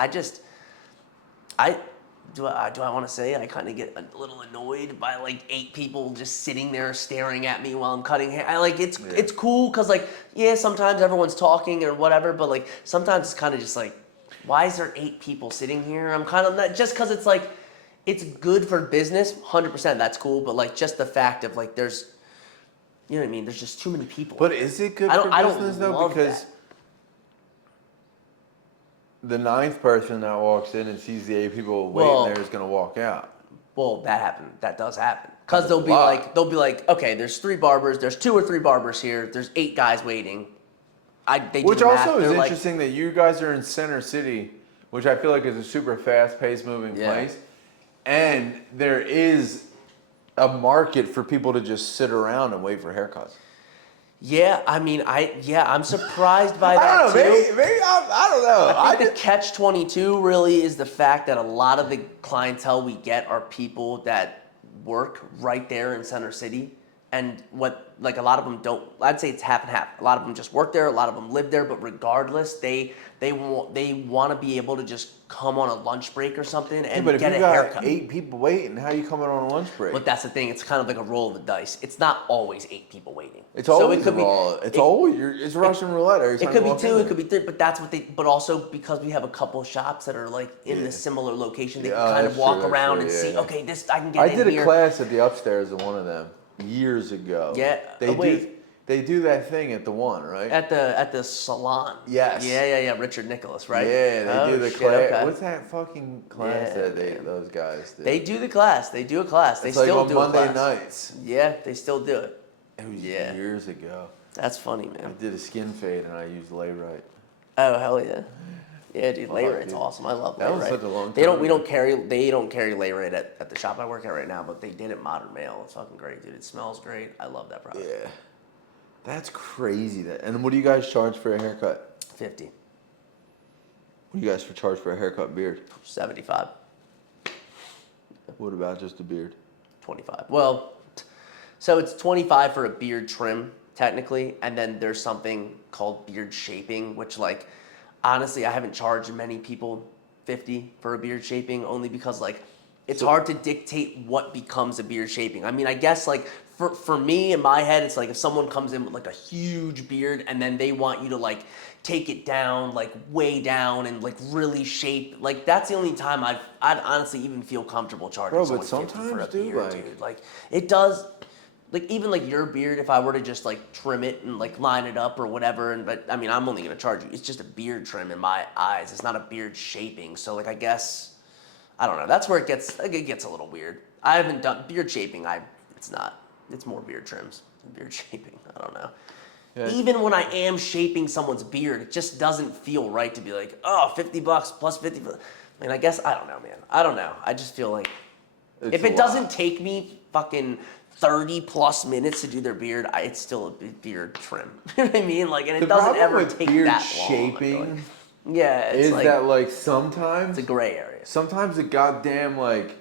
Do I want to say I kind of get a little annoyed by like 8 people just sitting there staring at me while I'm cutting hair. It's cool because like sometimes everyone's talking or whatever, but like sometimes it's kind of just like, why is there 8 people sitting here? I'm kind of not, just because it's like it's good for business, 100%, that's cool, but like just the fact of like there's, you know what I mean? There's just too many people. But is it good for business though? Because the ninth person that walks in and sees the 8 people Well- waiting there is gonna walk out. Well, that happened. That does happen. Because Happens a lot. they'll be like, okay, there's 3 barbers. There's 2 or 3 barbers here. There's 8 guys waiting. They do Which the math, also is they're like- interesting that you guys are in Center City, which I feel like is a super fast-paced moving Yeah. place, and there is a market for people to just sit around and wait for haircuts. Yeah, I mean, I'm surprised by I that don't know, too. maybe I don't know. I think the catch-22 really is the fact that a lot of the clientele we get are people that work right there in Center City, and a lot of them don't. I'd say it's half and half. A lot of them just work there. A lot of them live there. But regardless, they want to be able to just come on a lunch break or something and but if get you a got haircut. 8 people waiting, how are you coming on a lunch break? But that's the thing. It's kind of like a roll of the dice. It's not always 8 people waiting. It's So always it could be. it's Russian roulette. Every It time could you be walk 2, in it there. could be 3, but that's what they. But also because we have a couple shops that are like in the similar location, they can kind of that's walk true, that's around true, and yeah, see. yeah. Okay, this I can get I in did here. a class at the upstairs of one of them years ago. Yeah, They do that thing at the one, right? At the salon. Yes. Yeah. Richard Nicholas, right? Yeah, they do the shit, class. okay. What's that fucking class Yeah, that those guys do? They do the class. They do a class. They It's like still on do Monday a class. nights. Yeah, they still do it. It was Yeah. years ago. That's funny, I man. did a skin fade and I used lay right. Oh hell yeah. Yeah, dude, lay Fuck, rate's dude. awesome. I love That lay was rate. such a long They don't. time We ago. don't carry lay rate at the shop I work at right now, but they did it Modern Mail. It's fucking great, dude. It smells great. I love that product. Yeah. That's crazy. And what do you guys charge for a haircut? 50, What do you guys charge for a haircut beard? 75, What about just a beard? 25. Well, so it's 25 for a beard trim technically, and then there's something called beard shaping, which like honestly I haven't charged many people 50 for a beard shaping only because like it's hard to dictate what becomes a beard shaping. I mean, I guess like for me in my head, it's like if someone comes in with like a huge beard and then they want you to like take it down, like way down and like really shape, like that's the only time I'd honestly even feel comfortable charging Bro, but someone 50 for a sometimes, dude, beard, like- dude. Like it does, like even like your beard, if I were to just like trim it and like line it up or whatever, but I mean I'm only gonna charge you. It's just a beard trim in my eyes. It's not a beard shaping. So like I guess I don't know. That's where it gets a little weird. I haven't done beard shaping. It's not. It's more beard trims than beard shaping. I don't know. Yeah. Even when I am shaping someone's beard, it just doesn't feel right to be like, oh, $50 plus 50. I mean, I guess I don't know, man. I don't know. I just feel like It's if a it lot. doesn't take me fucking 30 plus minutes to do their beard, it's still a beard trim. You know what I mean? Like, and it The doesn't problem ever with take beard that long. I feel shaping like. Yeah, it's is like that like sometimes it's a gray area. sometimes the goddamn like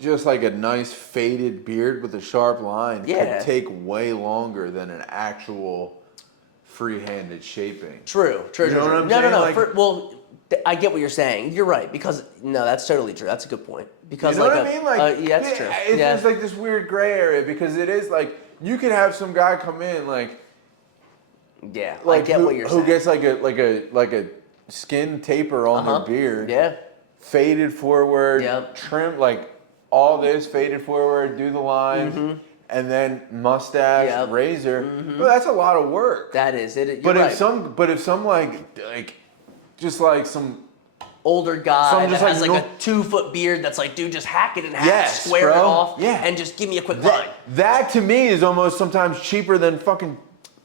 just like a nice faded beard with a sharp line Yeah. could take way longer than an actual free-handed shaping. True. You know what I'm no, saying? no. Like- I get what you're saying. You're right because no, that's totally true. That's a good point. Because You know like what I mean? Like yeah, that's true. It's Yeah. just like this weird gray area because it is like you could have some guy come in like I get who, what you're who saying. gets like a skin taper on Uh-huh. their beard. Yeah. Faded forward, Yep. trim like all this faded forward, do the lines, and then mustache, Yep. razor. Well, that's a lot of work. That is it. You're but right. if some like just like some older guy Some that just, has like, like no- a 2-foot beard that's like, dude, just hack it in half, Yes, square it bro. off, Yeah. and just give me a quick line. that to me is almost sometimes cheaper than fucking.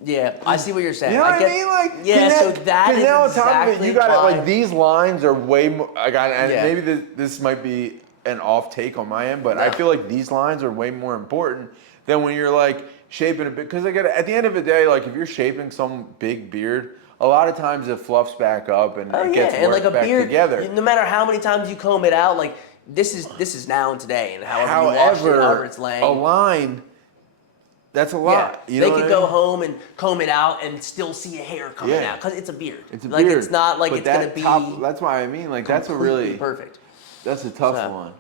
Yeah, I see what you're saying. You know what get, I mean? Like, yeah, so that 'cause is now on top exactly of it, you got why. it. Like these lines are way more. And Yeah. maybe this might be an off take on my end, but I No. feel like these lines are way more important than when you're like shaping a bit. Because like at the end of the day, like if you're shaping some big beard, a lot of times it fluffs back up and Oh it yeah, gets and worked like a back beard, together. no matter how many times you comb it out, like this is now and today, and however you wash it, However, however it's laying. a line, that's a Yeah, lot. You know they what could I go mean? home and comb it out and still see a hair coming Yeah. out because it's a beard. It's a like beard. it's not like but it's gonna that be that's why I mean, like that's a completely really perfect. that's a tough So- one.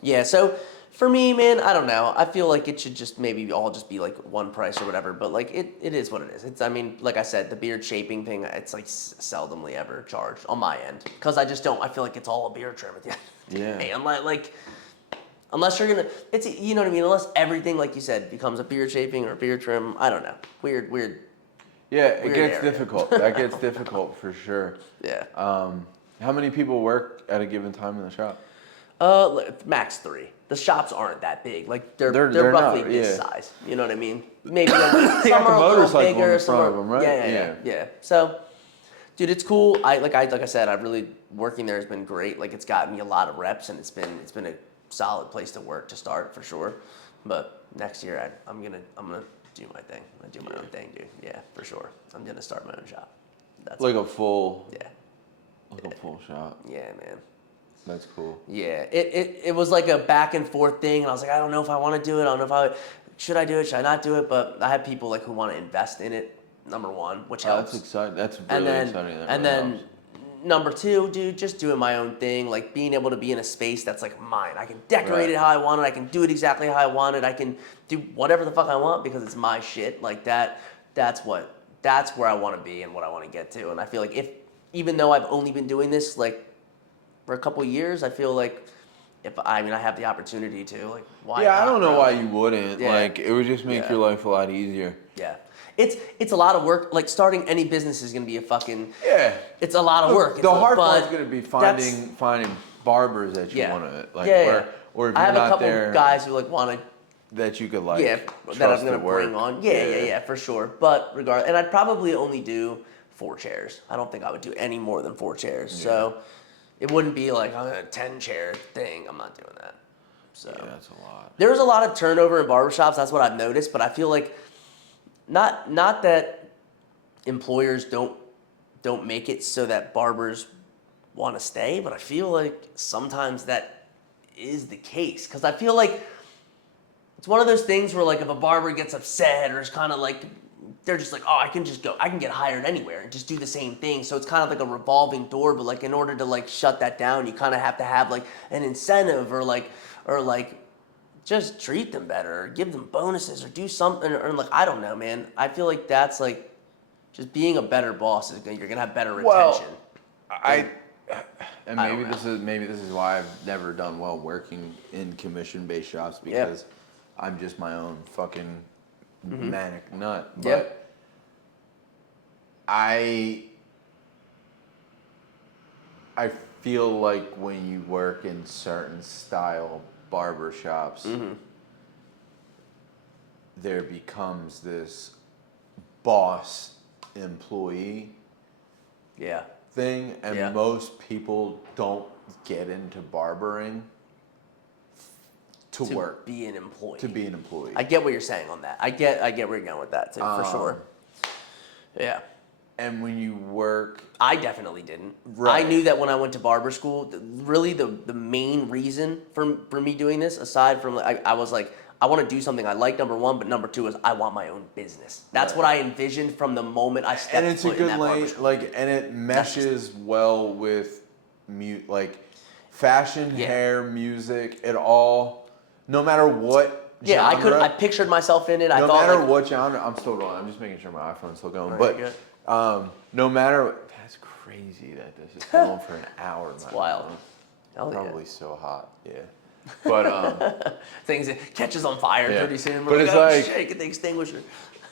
Yeah, so for me, man, I don't know. I feel like it should just maybe all just be like one price or whatever. But like it is what it is. It's I mean, like I said, the beard shaping thing, it's like seldomly ever charged on my end because I just don't. I feel like it's all a beard trim at the end. Of the Yeah. day. Unless you're gonna, it's you know what I mean. Unless everything, like you said, becomes a beard shaping or a beard trim. I don't know. Weird. Yeah, it Weird gets area. difficult. That gets difficult for sure. Yeah. How many people work at a given time in the shop? Max 3. The shops aren't that big. Like they're They're roughly not, this yeah. size. You know what I mean? Maybe They got some the are a little motorcycle bigger. in Some front are, of them, right? yeah. So, dude, it's cool. Like I said, I've really working there has been great. Like it's gotten me a lot of reps, and it's been a solid place to work to start for sure. But next year, I'm gonna do my thing. I'm gonna do my own thing, dude. Yeah, for sure. I'm gonna start my own shop. That's Like a full. yeah. Like a full shop. Yeah, man. That's cool. Yeah, it was like a back and forth thing, and I was like, I don't know if I want to do it. I don't know if should I do it, should I not do it? But I have people like who want to invest in it. Number one, which helps. That's exciting. That's really exciting. That really helps. Number two, dude, just doing my own thing, like being able to be in a space that's like mine. I can decorate it how I want it. I can do it exactly how I want it. I can do whatever the fuck I want because it's my shit. Like that. That's where I want to be and what I want to get to. And I feel like even though I've only been doing this like for a couple years, I feel like I have the opportunity to, like, why Yeah, not, I don't know bro? why you wouldn't. Yeah. Like, it would just make Yeah. your life a lot easier. Yeah. It's a lot of work. Like starting any business is gonna be a fucking Yeah. it's a lot of work. The hard but part's gonna be finding barbers that you want to like, or if I you're have a not couple there, guys who like want to that you could like that I'm trust gonna to work. bring on. Yeah, for sure. But regardless, and I'd probably only do 4 chairs. I don't think I would do any more than 4 chairs. Yeah. So it wouldn't be like a 10 chair thing. I'm not doing that. So Yeah, that's a lot. there's a lot of turnover in barbershops. That's what I've noticed. But I feel like not that employers don't make it so that barbers want to stay, but I feel like sometimes that is the case. Because I feel like it's one of those things where like if a barber gets upset or is kind of like they're just like, oh, I can get hired anywhere and just do the same thing. So it's kind of like a revolving door, but like in order to like shut that down, you kind of have to have like an incentive or like just treat them better or give them bonuses or do something or like, I don't know, man. I feel like that's like just being a better boss you're gonna have better retention. And maybe this is why I've never done well working in commission-based shops because I'm just my own fucking manic nut. But I feel like when you work in certain style barber shops, there becomes this boss employee thing, and most people don't get into barbering to work. Be an employee. To be an employee. I get what you're saying on that. I get where you're going with that too, for sure. Yeah. And when you work, I definitely didn't. Right. I knew that when I went to barber school, really the main reason for me doing this, aside from I was like, I want to do something I like, number one, but number two is I want my own business. That's what I envisioned from the moment I stepped and it's a foot in good that barber lane, school. like, and it meshes well with like fashion, hair, music, it all. No matter what. Yeah, genre, I pictured myself in it. No matter what genre, I'm still going. I'm just making sure my iPhone's still going. Right, but no matter, that's crazy that this is going for an hour. It's wild. Probably so hot. Yeah. But things it catches on fire pretty soon. But it's like shit, get the extinguisher.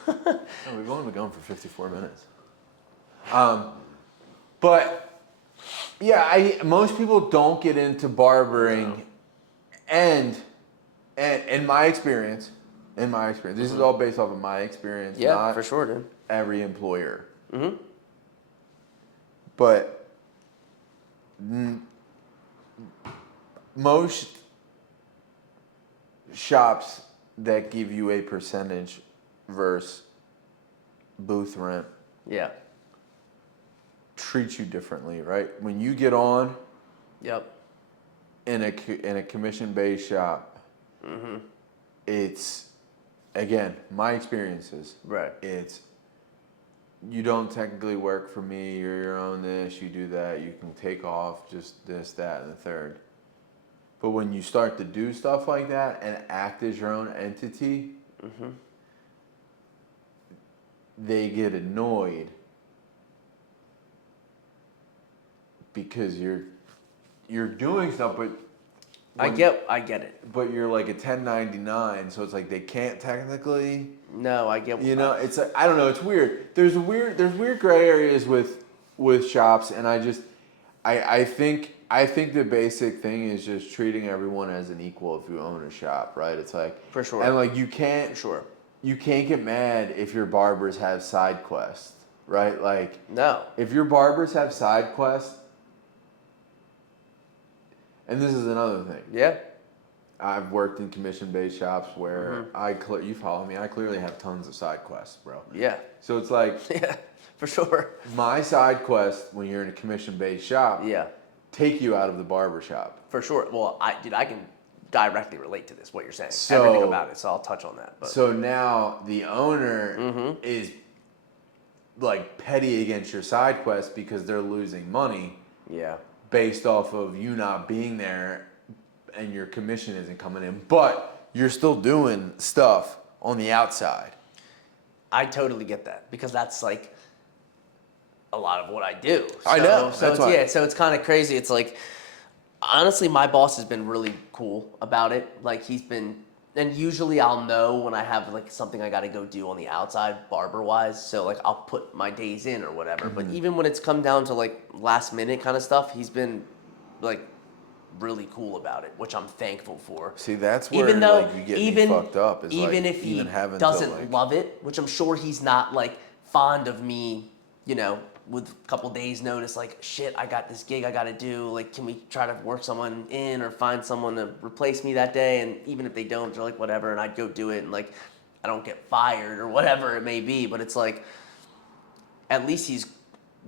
No, we've only been going for 54 minutes. But yeah, most people don't get into barbering, and in my experience, this is all based off of my experience. Yeah, not for sure, dude. every employer. But most shops that give you a percentage versus booth rent treat you differently, right? When you get on in a commission-based shop, it's, again, my experiences. Right. It's, you don't technically work for me, you're your own this, you do that, you can take off just this, that, and the third. But when you start to do stuff like that and act as your own entity, they get annoyed because you're doing stuff, but I get it. But you're like a 1099, so it's like they can't technically. No, I get. You know, it's like, I don't know. It's weird. There's weird gray areas with shops, and I think the basic thing is just treating everyone as an equal if you own a shop, right? It's like For sure. and like you can't For sure. you can't get mad if your barbers have side quests, right? Like No. if your barbers have side quests, and this is another thing. Yeah. I've worked in commission-based shops where you follow me. I clearly have tons of side quests, bro. Yeah. So it's like Yeah. For sure. my side quest when you're in a commission-based shop. Yeah. Take you out of the barber shop. For sure. Well, I can directly relate to this. What you're saying. So, everything about it. So I'll touch on that. But. So now the owner is like petty against your side quest because they're losing money. Yeah. Based off of you not being there and your commission isn't coming in, but you're still doing stuff on the outside. I totally get that because that's like a lot of what I do. So, I know. So it's, yeah, so it's kind of crazy. It's like, honestly, my boss has been really cool about it. Like he's been, and usually I'll know when I have like something I got to go do on the outside barber wise. So like I'll put my days in or whatever. But even when it's come down to like last minute kind of stuff, he's been like really cool about it, which I'm thankful for. See, that's where even though, like, you get me fucked up. Is even like, if he having doesn't to, like, love it, which I'm sure he's not like fond of me, you know, with a couple days notice, like, shit, I got this gig I got to do. Like, can we try to work someone in or find someone to replace me that day? And even if they don't, they're like, whatever. And I'd go do it. And like, I don't get fired or whatever it may be. But it's like, at least he's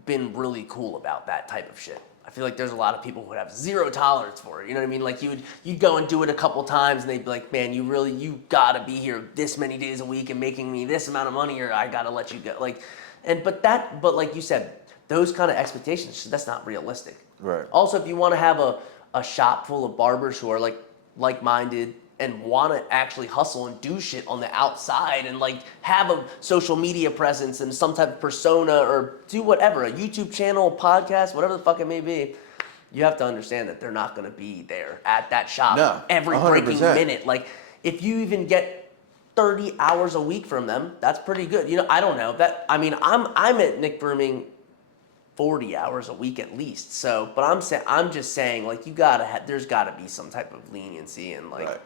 been really cool about that type of shit. I feel like there's a lot of people who would have zero tolerance for it. You know what I mean? Like you'd go and do it a couple times and they'd be like, man, you gotta be here this many days a week and making me this amount of money or I gotta let you go. Like, but like you said, those kind of expectations, that's not realistic. Right. Also, if you want to have a shop full of barbers who are like-minded and want to actually hustle and do shit on the outside and like have a social media presence and some type of persona or do whatever, a YouTube channel, a podcast, whatever the fuck it may be, you have to understand that they're not going to be there at that shop every 100%. breaking minute. Like if you even get 30 hours a week from them, that's pretty good. You know, I don't know that. I mean, I'm at Nick Brooming 40 hours a week at least. So, but I'm just saying, like, there's gotta be some type of leniency and like,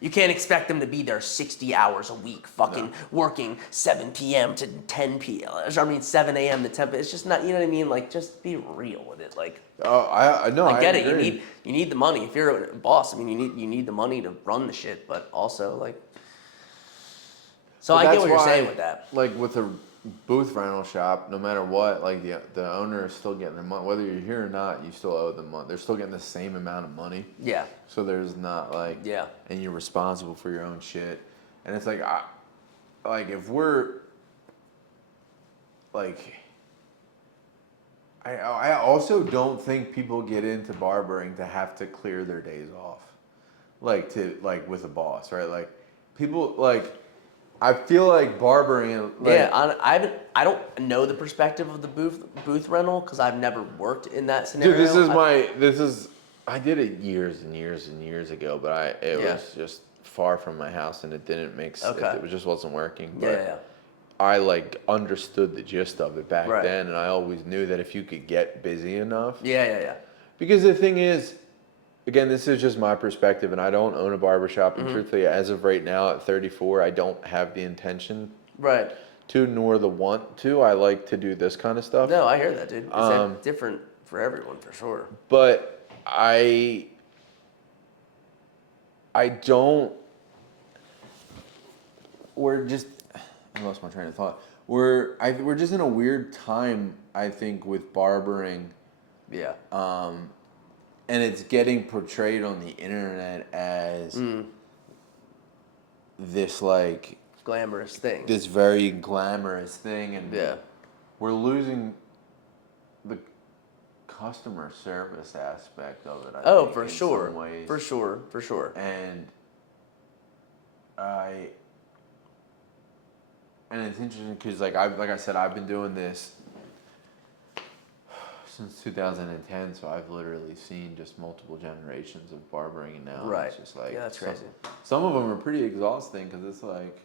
you can't expect them to be there 60 hours a week, fucking working 7 p.m. to 10 p.m. I mean, 7 a.m. to 10 p.m. It's just not, you know what I mean? Like, just be real with it. Like, I get agree. it. You need the money. If you're a boss, I mean, you need the money to run the shit, but also like. So I get what you're saying with that. Like with a booth rental shop, no matter what, like the owner is still getting their money. Whether you're here or not, you still owe them money. They're still getting the same amount of money. Yeah. So there's not like and you're responsible for your own shit. And it's like if we're like I also don't think people get into barbering to have to clear their days off. Like with a boss, right? Like people like I feel like barbering. Like, I don't know the perspective of the booth rental because I've never worked in that scenario. Dude, I did it years and years and years ago, but it was just far from my house and it didn't make sense. Okay. It just wasn't working. But Yeah. I like understood the gist of it back then, and I always knew that if you could get busy enough. Yeah. Because the thing is, again, this is just my perspective, and I don't own a barbershop. And truthfully, as of right now, at 34, I don't have the intention to, nor the want to. I like to do this kind of stuff. No, I hear that, dude. It's different for everyone, for sure. But I don't. I lost my train of thought. We're just in a weird time, I think, with barbering. Yeah. And it's getting portrayed on the internet as this like glamorous thing. This very glamorous thing, and we're losing the customer service aspect of it. I think, for in sure. some ways. For sure. And it's interesting because like I said, I've been doing this since 2010, so I've literally seen just multiple generations of barbering, and now it's just like that's crazy. Some of them are pretty exhausting because it's like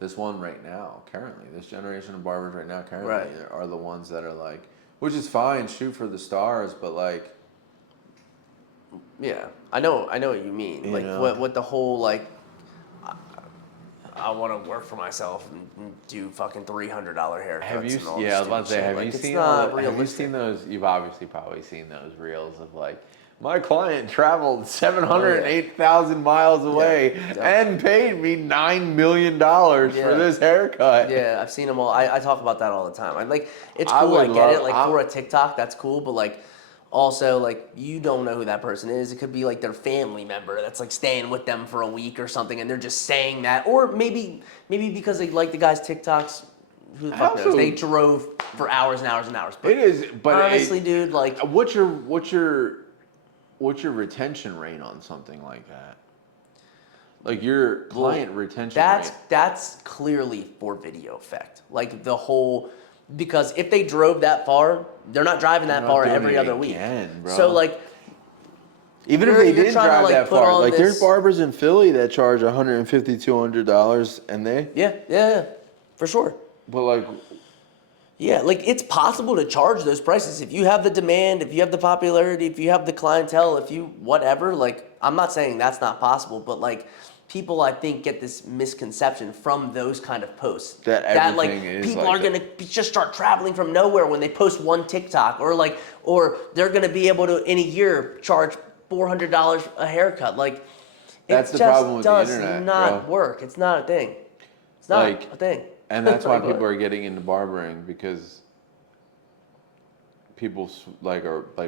this one right now, currently, this generation of barbers right now, currently, are the ones that are like, which is fine. Shoot for the stars, but like, Yeah, I know what you mean. You Like know. what the whole like. I want to work for myself and do fucking $300 haircuts have you? and all Yeah, I this was about to say, stupid have shit. you Like, it's seen not have you realistic. seen those? You've obviously probably seen those reels of like. My client traveled 708,000 miles away Yeah. and paid me $9 million for Yeah. this haircut. Yeah, I've seen them all. I talk about that all the time. I like it's I cool. I would get it. love- Like I- for a TikTok, that's cool. But like also like you don't know who that person is. It could be like their family member that's like staying with them for a week or something, and they're just saying that. Or maybe because they like the guy's TikToks. Who the fuck knows? also- They drove for hours and hours and hours. But It is, but honestly, dude, like what's your retention rate on something like that? Like your client retention rate. That's clearly for video effect. Like the whole because if they drove that far, they're not driving that not far doing every it other again, week. bro. So like Even if you're- they you're did trying to, drive like, that put far, all like there's this- barbers in Philly that charge $150, $200, and they, yeah, for sure. but like, Yeah, like it's possible to charge those prices if you have the demand, if you have the popularity, if you have the clientele, if you whatever. Like I'm not saying that's not possible, but like people I think get this misconception from those kind of posts That like everything is people like are gonna just start traveling from nowhere when they post one TikTok or they're gonna be able to in a year charge $400 a haircut. Like That's it the problem just with the does internet, not bro. work. It's not a thing. It's not Like, a thing. and that's why Like, people what? are getting into barbering because people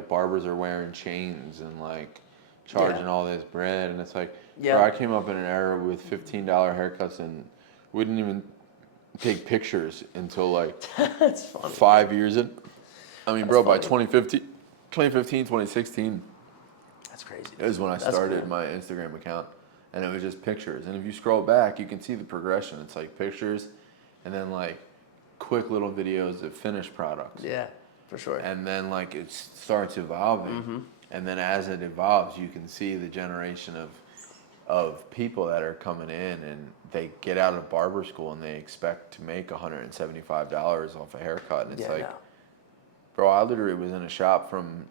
barbers are wearing chains and like charging Yeah. all this bread, and it's like, Yeah. bro, I came up in an era with $15 haircuts and we didn't even take pictures until like That's funny. 5 years in. I mean, bro, by funny. 2015, 2016 That's crazy. is when I That's started cool. my Instagram account, and it was just pictures. And if you scroll back, you can see the progression. It's like pictures, and then like quick little videos of finished products. Yeah, for sure. And then like it starts evolving, and then as it evolves, you can see the generation of people that are coming in, and they get out of barber school and they expect to make $175 off a haircut, and it's Yeah, like, no. bro, I literally was in a shop from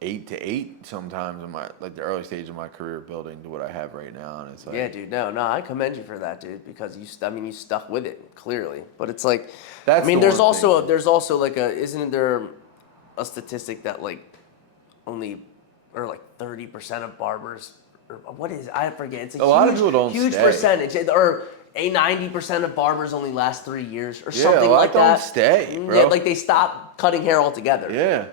8 to 8 sometimes in my like the early stage of my career building to what I have right now, and it's like, Yeah, dude. No, I commend you for that, dude, because you stuck with it clearly. But it's like, That's I mean, the there's one also thing. there's also like isn't there a statistic that like only or like 30% of barbers or what is I forget. It's a lot of huge, people don't huge stay. percentage or. 90% of barbers only last 3 years or Yeah, something a lot like don't that. stay, bro. Yeah, like they stop cutting hair altogether. yeah.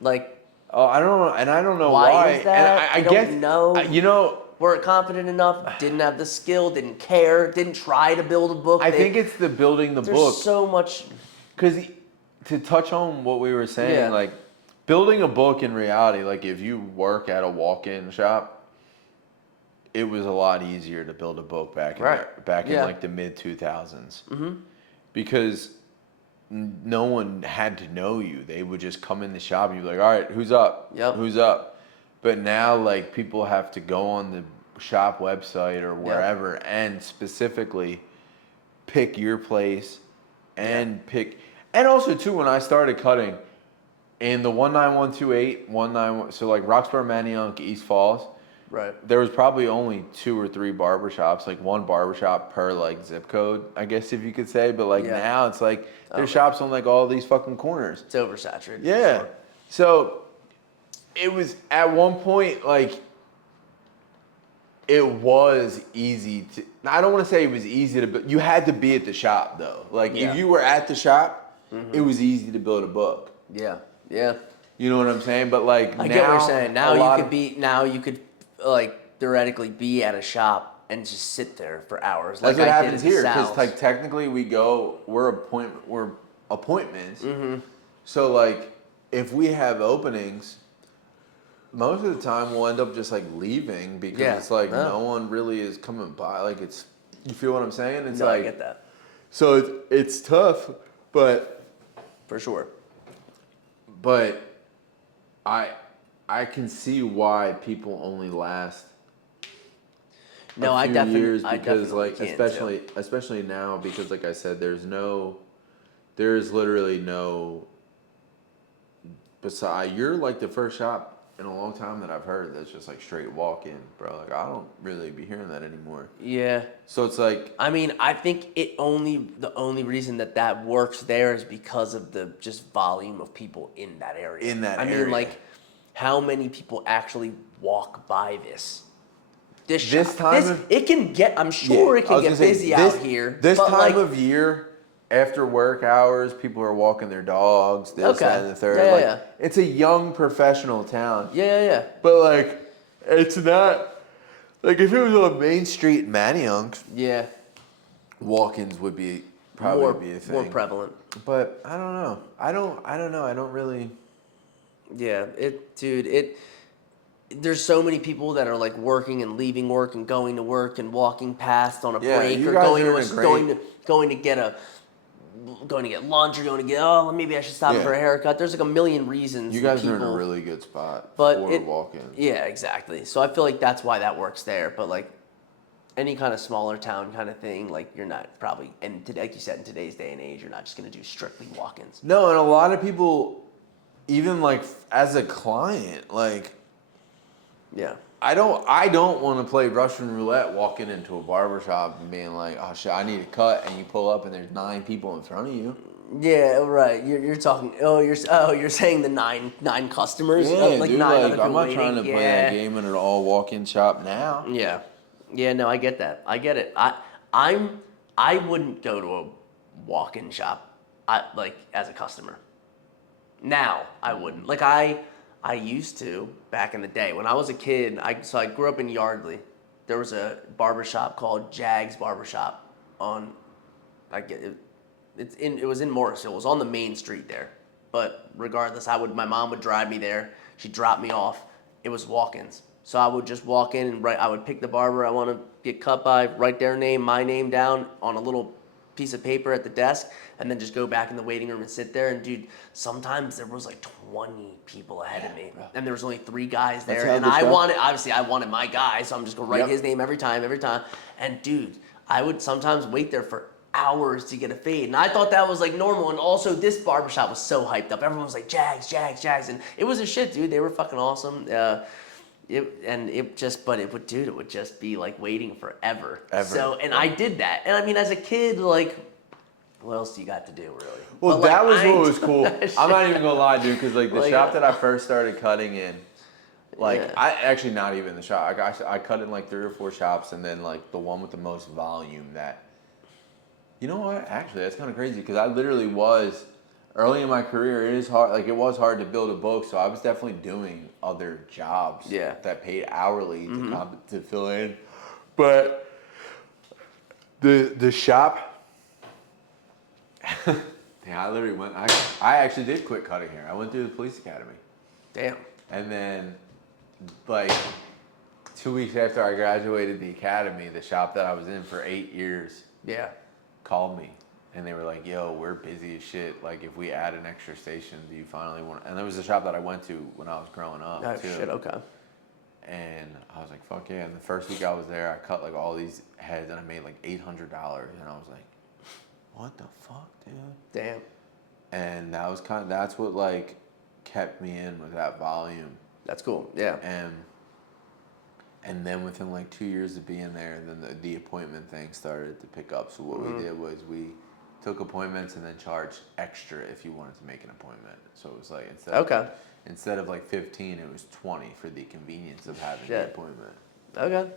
Like Oh, I don't know, and I don't know Why why. is that? And I I don't guess know. You know, weren't confident enough, didn't have the skill, didn't care, didn't try to build a book. I think it's the building the there's book. so much. Because to touch on what we were saying, Yeah. like building a book in reality, like if you work at a walk-in shop, it was a lot easier to build a book back in Yeah. like the mid 2000s, because no one had to know you. They would just come in the shop and you'd be like, all right, who's up? Yep. Who's up? But now like people have to go on the shop website or wherever and specifically pick your place and and also too, when I started cutting in the 19128, 191, so like Roxborough, Manayunk, East Falls, Right. there was probably only 2 or 3 barbershops, like one barbershop per like zip code, I guess if you could say. But like Yeah. now it's like there's Okay. shops on like all these fucking corners. It's oversaturated. for Yeah. sure. So it was at one point like it was easy to. I don't want to say it was easy to build. You had to be at the shop though. Like Yeah. if you were at the shop, it was easy to build a book. Yeah. Yeah. You know what I'm saying? But like I now, get what you're saying. Now a lot you could like theoretically be at a shop and just sit there for hours. That's like what I happens did at here, because Sal's. like technically we're appointments. So like if we have openings, most of the time we'll end up just like leaving because Yeah, it's like no. no one really is coming by. Like it's, you feel what I'm saying? It's No, like I get that so it's tough, but for sure. I can see why people only last No, a I few definitely years I because definitely like can, too. especially now, because like I said, there is literally no besides, you're like the first shop in a long time that I've heard that's just like straight walk-in, bro. Like I don't really be hearing that anymore. Yeah. So it's like, I mean, I think the only reason that works there is because of the just volume of people in that area. I mean, like, how many people actually walk by this? This time it can get. I'm sure it can get busy out here. This time of year, after work hours, people are walking their dogs. This, that, and the third. Yeah, like, yeah. It's a young professional town. Yeah. But like, it's not like if it was on Main Street in Manayunk. Yeah. Walk-ins would probably be a thing. More prevalent. But I don't know. I don't know. I don't really. Yeah, there's so many people that are like working and leaving work and going to work and walking past on a break or going to get lunch or going to get maybe I should stop for a haircut. There's like a million reasons. You guys are in a really good spot for walk-ins. Yeah, exactly. So I feel like that's why that works there. But like any kind of smaller town kind of thing, like you're not probably, and like you said, in today's day and age, you're not just going to do strictly walk-ins. No, and a lot of people, even like as a client, like. Yeah. I don't want to play Russian roulette walking into a barbershop and being like, oh shit, I need a cut, and you pull up and there's 9 people in front of you. Yeah, right. You're talking. You're saying the nine customers. Yeah, like dude. 9 Like, I'm not trying to play that game in an all walk-in shop now. Yeah. No, I get that. I get it. I wouldn't go to a walk-in shop. Like as a customer. Now I wouldn't. Like I used to back in the day when I was a kid. I grew up in Yardley. There was a barbershop called Jag's Barbershop on. It was in Morrisville. It was on the main street there. But regardless, my mom would drive me there. She'd drop me off. It was walk-ins. So I would just walk in and I would pick the barber I want to get cut by, write their name, my name down on a little piece of paper at the desk, and then just go back in the waiting room and sit there. And dude, sometimes there was like 20 people ahead of me, and there was only 3 guys there. And I wanted my guy, so I'm just gonna write his name every time. And dude, I would sometimes wait there for hours to get a fade, and I thought that was like normal. And also, this barbershop was so hyped up. Everyone was like Jags, and it was a shit, dude. They were fucking awesome. It would just be like waiting forever. I did that. And I mean, as a kid, like, what else do you got to do, really? Well, but, that was what was cool. I'm not even gonna lie, dude, because like the shop that I first started cutting in, I actually not even the shop. I cut in like 3 or 4 shops, and then like the one with the most volume. That, you know what? Actually, that's kind of crazy because I literally was. Early in my career, it was hard to build a book, so I was definitely doing other jobs that paid hourly to fill in. But the shop, I literally went. I actually did quit cutting hair. I went through the police academy. Damn. And then, like 2 weeks after I graduated the academy, the shop that I was in for 8 years, called me. And they were like, yo, we're busy as shit. Like, if we add an extra station, do you finally want to? And there was a shop that I went to when I was growing up, too. Shit, okay. And I was like, fuck yeah. And the first week I was there, I cut, like, all these heads, and I made, like, $800. And I was like, what the fuck, dude? Damn. And that's what, like, kept me in with that volume. That's cool, yeah. And then within, like, 2 years of being there, then the appointment thing started to pick up. So what we did was we took appointments and then charged extra if you wanted to make an appointment. So it was like instead of like 15, it was 20 for the convenience of having the appointment. Okay.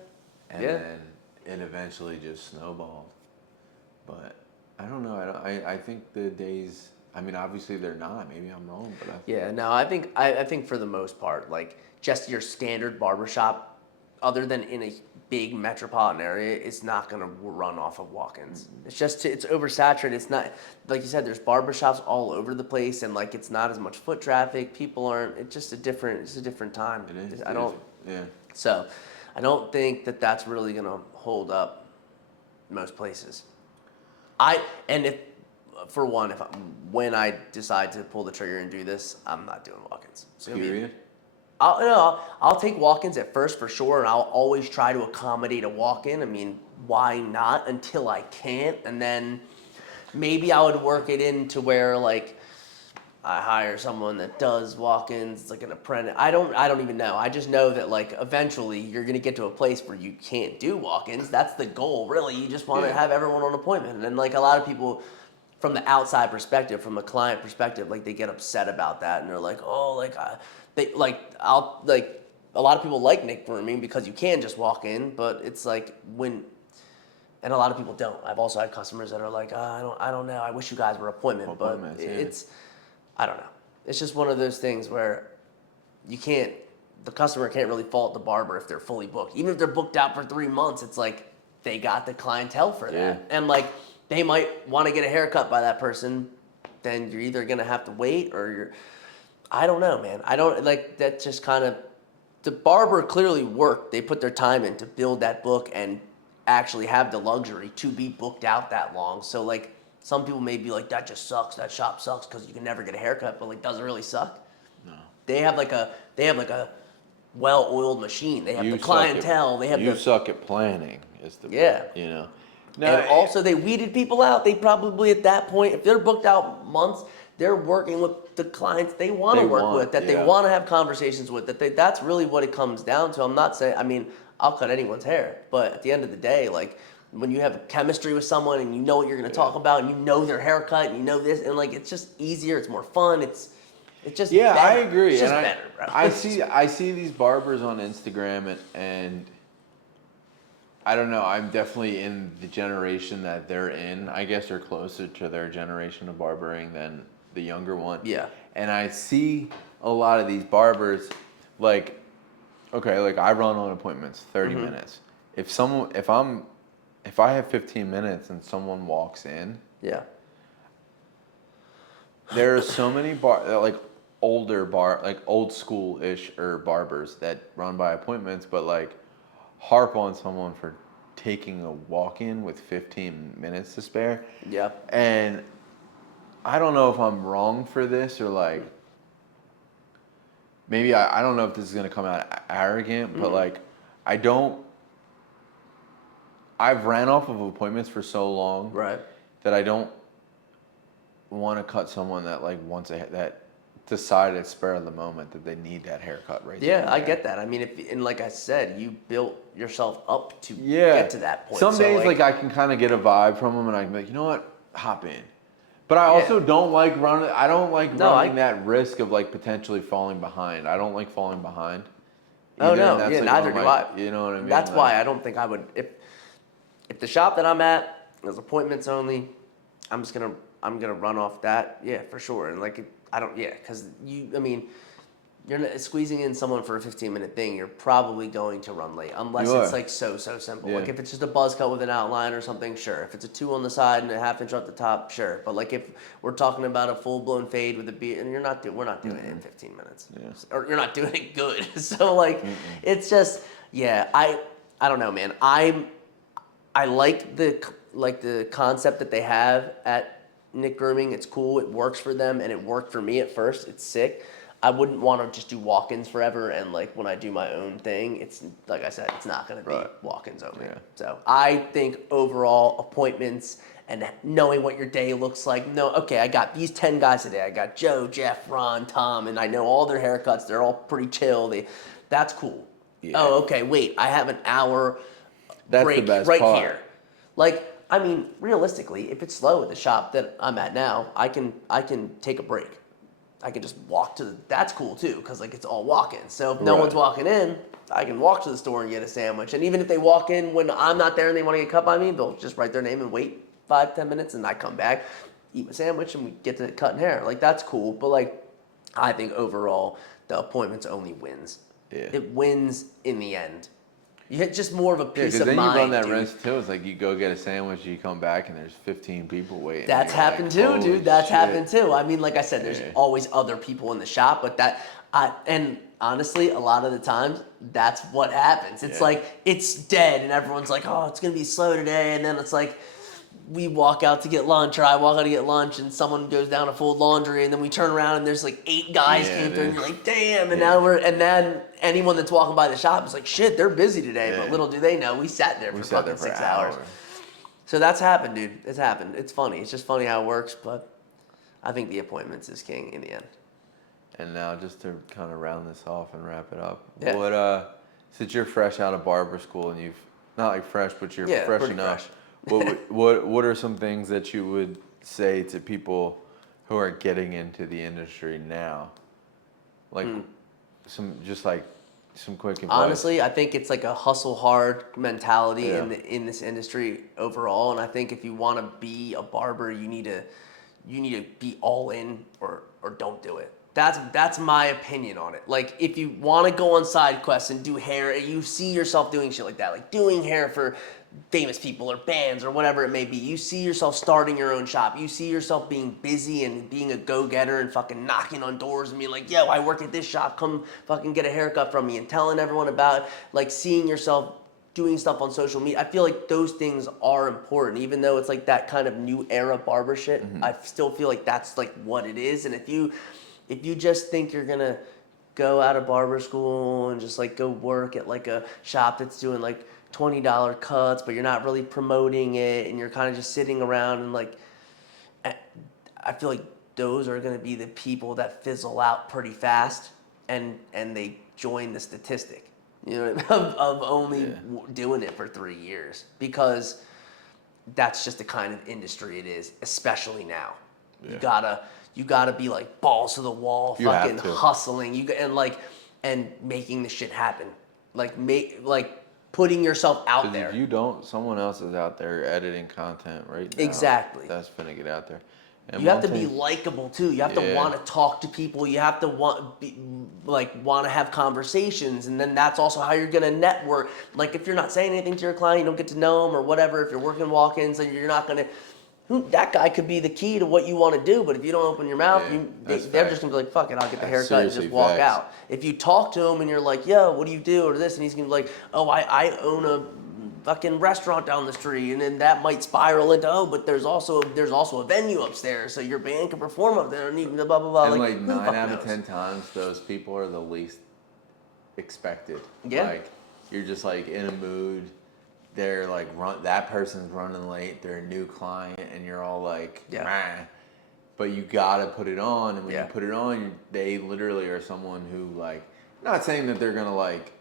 And then it eventually just snowballed. But I don't know. I think the days. I mean, obviously they're not. Maybe I'm wrong, but I think for the most part, like just your standard barbershop, other than in a big metropolitan area, it's not going to run off of walk-ins. It's oversaturated. It's not, like you said, there's barbershops all over the place, and like it's not as much foot traffic. People aren't. It's just a different time. It is. So, I don't think that's really going to hold up most places. When I decide to pull the trigger and do this, I'm not doing walk-ins. Period. I'll take walk-ins at first for sure, and I'll always try to accommodate a walk-in. I mean, why not until I can't? And then maybe I would work it in to where, like, I hire someone that does walk-ins. It's like an apprentice. I don't even know. I just know that like eventually you're gonna get to a place where you can't do walk-ins. That's the goal, really. You just want to have everyone on appointment. And like a lot of people, from the outside perspective, from a client perspective, like they get upset about that, and they're like, oh, like they like I'll like a lot of people like Nick grooming because you can just walk in, but it's like when. And a lot of people don't. I've also had customers that are like, I don't know. I wish you guys were appointment, but it's, I don't know. It's just one of those things where you can't, the customer can't really fault the barber if they're fully booked. Even if they're booked out for 3 months, it's like they got the clientele for that. And like they might want to get a haircut by that person, then you're either gonna have to wait or you're, I don't know, man. I don't like that. Just kind of, the barber clearly worked. They put their time in to build that book and actually have the luxury to be booked out that long. So like some people may be like, that just sucks. That shop sucks because you can never get a haircut. But like, does it really suck? No. They have like a well-oiled machine. They have the clientele. You suck at planning. Is the you know. No, and also they weeded people out. They probably at that point, if they're booked out months, they're working with the clients they want to work with, that they want to have conversations with. That's really what it comes down to. I'm not saying. I mean, I'll cut anyone's hair, but at the end of the day, like when you have chemistry with someone and you know what you're going to talk about and you know their haircut and you know this, and like it's just easier, it's more fun, it's just better. I agree. It's just and better, bro. I see these barbers on Instagram and I don't know, I'm definitely in the generation that they're in. I guess they're closer to their generation of barbering than the younger one. Yeah. And I see a lot of these barbers like, okay, like I run on appointments, 30 minutes. If I have 15 minutes and someone walks in, there are so many like old school-ish barbers that run by appointments, but like harp on someone for taking a walk-in with 15 minutes to spare. Yeah. And I don't know if I'm wrong for this or like, maybe I don't know if this is gonna come out arrogant, but like I've ran off of appointments for so long that I don't want to cut someone that like that decided spur of the moment that they need that haircut right there. Yeah, I get that. I mean, and like I said, you built yourself up to get to that point. Some days like I can kind of get a vibe from them and I can be like, you know what, hop in. But I also don't like running. I don't like running that risk of like potentially falling behind. I don't like falling behind. Oh no, neither do I. You know what I mean? That's why I don't think I would. If the shop that I'm at is appointments only, I'm gonna run off that. Yeah, for sure. And like because you're squeezing in someone for a 15-minute thing, you're probably going to run late unless it's like so simple. Like if it's just a buzz cut with an outline or something, sure. If it's a 2 on the side and a ½ inch off the top, sure. But like if we're talking about a full-blown fade with a beard, and we're not doing it in 15 minutes, or you're not doing it good. So like it's just I don't know, man. I like the concept that they have at Nick Grooming. It's cool. It works for them, and it worked for me at first. It's sick. I wouldn't want to just do walk-ins forever, and like when I do my own thing, it's like I said, it's not going to be walk-ins only. Yeah. So I think overall appointments and knowing what your day looks like. I got these 10 guys today. I got Joe, Jeff, Ron, Tom, and I know all their haircuts. They're all pretty chill. That's cool. Yeah. Oh, okay. Wait, I have an hour break right here. Like, I mean, realistically, if it's slow at the shop that I'm at now, I can take a break. I can just walk to that's cool too, because like it's all walk-ins. So if no one's walking in, I can walk to the store and get a sandwich. And even if they walk in when I'm not there and they want to get cut by me, they'll just write their name and wait 5-10 minutes, and I come back, eat my sandwich, and we get to cutting hair. Like that's cool. But like, I think overall the appointments only wins. Yeah. It wins in the end. You hit just more of a peace of mind. Because then you run that risk too. It's like you go get a sandwich, you come back, and there's 15 people waiting. That's happened too, dude. That's happened too. I mean, like I said, there's always other people in the shop, but and honestly, a lot of the times, that's what happens. It's like, it's dead, and everyone's like, oh, it's going to be slow today, and then it's like, we walk out to get lunch, or I walk out to get lunch, and someone goes down to fold laundry, and then we turn around, and there's like 8 guys came through, and you're like, damn, and and then anyone that's walking by the shop is like, shit, they're busy today, but little do they know, we sat there for fucking 6 hours. So that's happened, dude. It's happened. It's funny. It's just funny how it works, but I think the appointments is king in the end. And now, just to kind of round this off and wrap it up, Yeah. what since you're fresh out of barber school and you've not like fresh, but you're fresh pretty enough, fresh. what are some things that you would say to people who are getting into the industry now, like some quick advice? Honestly, I think it's like a hustle hard mentality Yeah. in this industry overall, and I think if you want to be a barber, you need to be all in or don't do it. That's my opinion on it. Like, if you want to go on side quests and do hair, and you see yourself doing shit like that, like doing hair for famous people or bands or whatever it may be, you see yourself starting your own shop, you see yourself being busy and being a go-getter and fucking knocking on doors and being like, yo, I work at this shop, come fucking get a haircut from me, and telling everyone about, like, seeing yourself doing stuff on social media. I feel like those things are important, even though it's like that kind of new era barber shit. I still feel like that's like what it is. And if you just think you're gonna go out of barber school and just like go work at like a shop that's doing like $20 cuts, but you're not really promoting it and you're kind of just sitting around and like, I feel like those are gonna be the people that fizzle out pretty fast and they join the statistic. You know what I mean? Of only doing it for 3 years, because that's just the kind of industry it is, especially now. Yeah. You gotta be like balls to the wall, fucking hustling. And making the shit happen. Like putting yourself out there. If you don't, someone else is out there editing content right now. Exactly. That's gonna get out there. And you have to be likable too. You have to want to talk to people. You have to want to have conversations, and then that's also how you're gonna network. Like, if you're not saying anything to your client, you don't get to know them or whatever. If you're working walk-ins, then you're not gonna. That guy could be the key to what you want to do, but if you don't open your mouth, they're just gonna be like, "Fuck it, I'll get the haircut and just walk out." If you talk to him and you're like, "Yo, what do you do?" or this, and he's gonna be like, "Oh, I own a fucking restaurant down the street," and then that might spiral into, "Oh, but there's also a venue upstairs, so your band can perform up there," and blah blah blah. And like 9 out of 10 times, those people are the least expected. Yeah. Like, you're just like in a mood. They're like that person's running late. They're a new client, and you're all like, "Meh." But you gotta put it on, and when you put it on, they literally are someone who, like, not saying that they're gonna like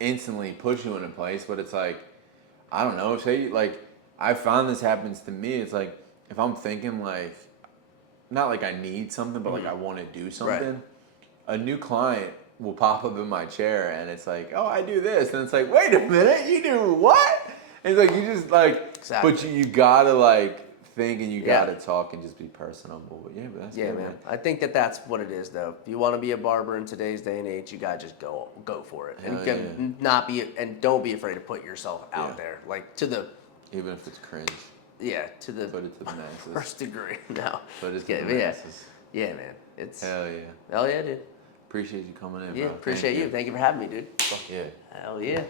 instantly push you in a place, but it's like, I don't know, say, like, I find this happens to me. It's like, if I'm thinking like, not like I need something, but like I want to do something, a new client will pop up in my chair, and it's like, "Oh, I do this," and it's like, "Wait a minute, you do what?" And it's like, you just like, but you gotta like think, and you gotta talk and just be personable. But but that's good, man. I think that's what it is, though. If you want to be a barber in today's day and age, you gotta just go for it, and don't be afraid to put yourself out there, like even if it's cringe. Yeah, to the put it to the masses. First degree. No, put it to the masses. Yeah, man. It's hell yeah. Hell yeah, dude. Appreciate you coming in, bro. Yeah, appreciate you. Thank you for having me, dude. Fuck yeah. Hell yeah.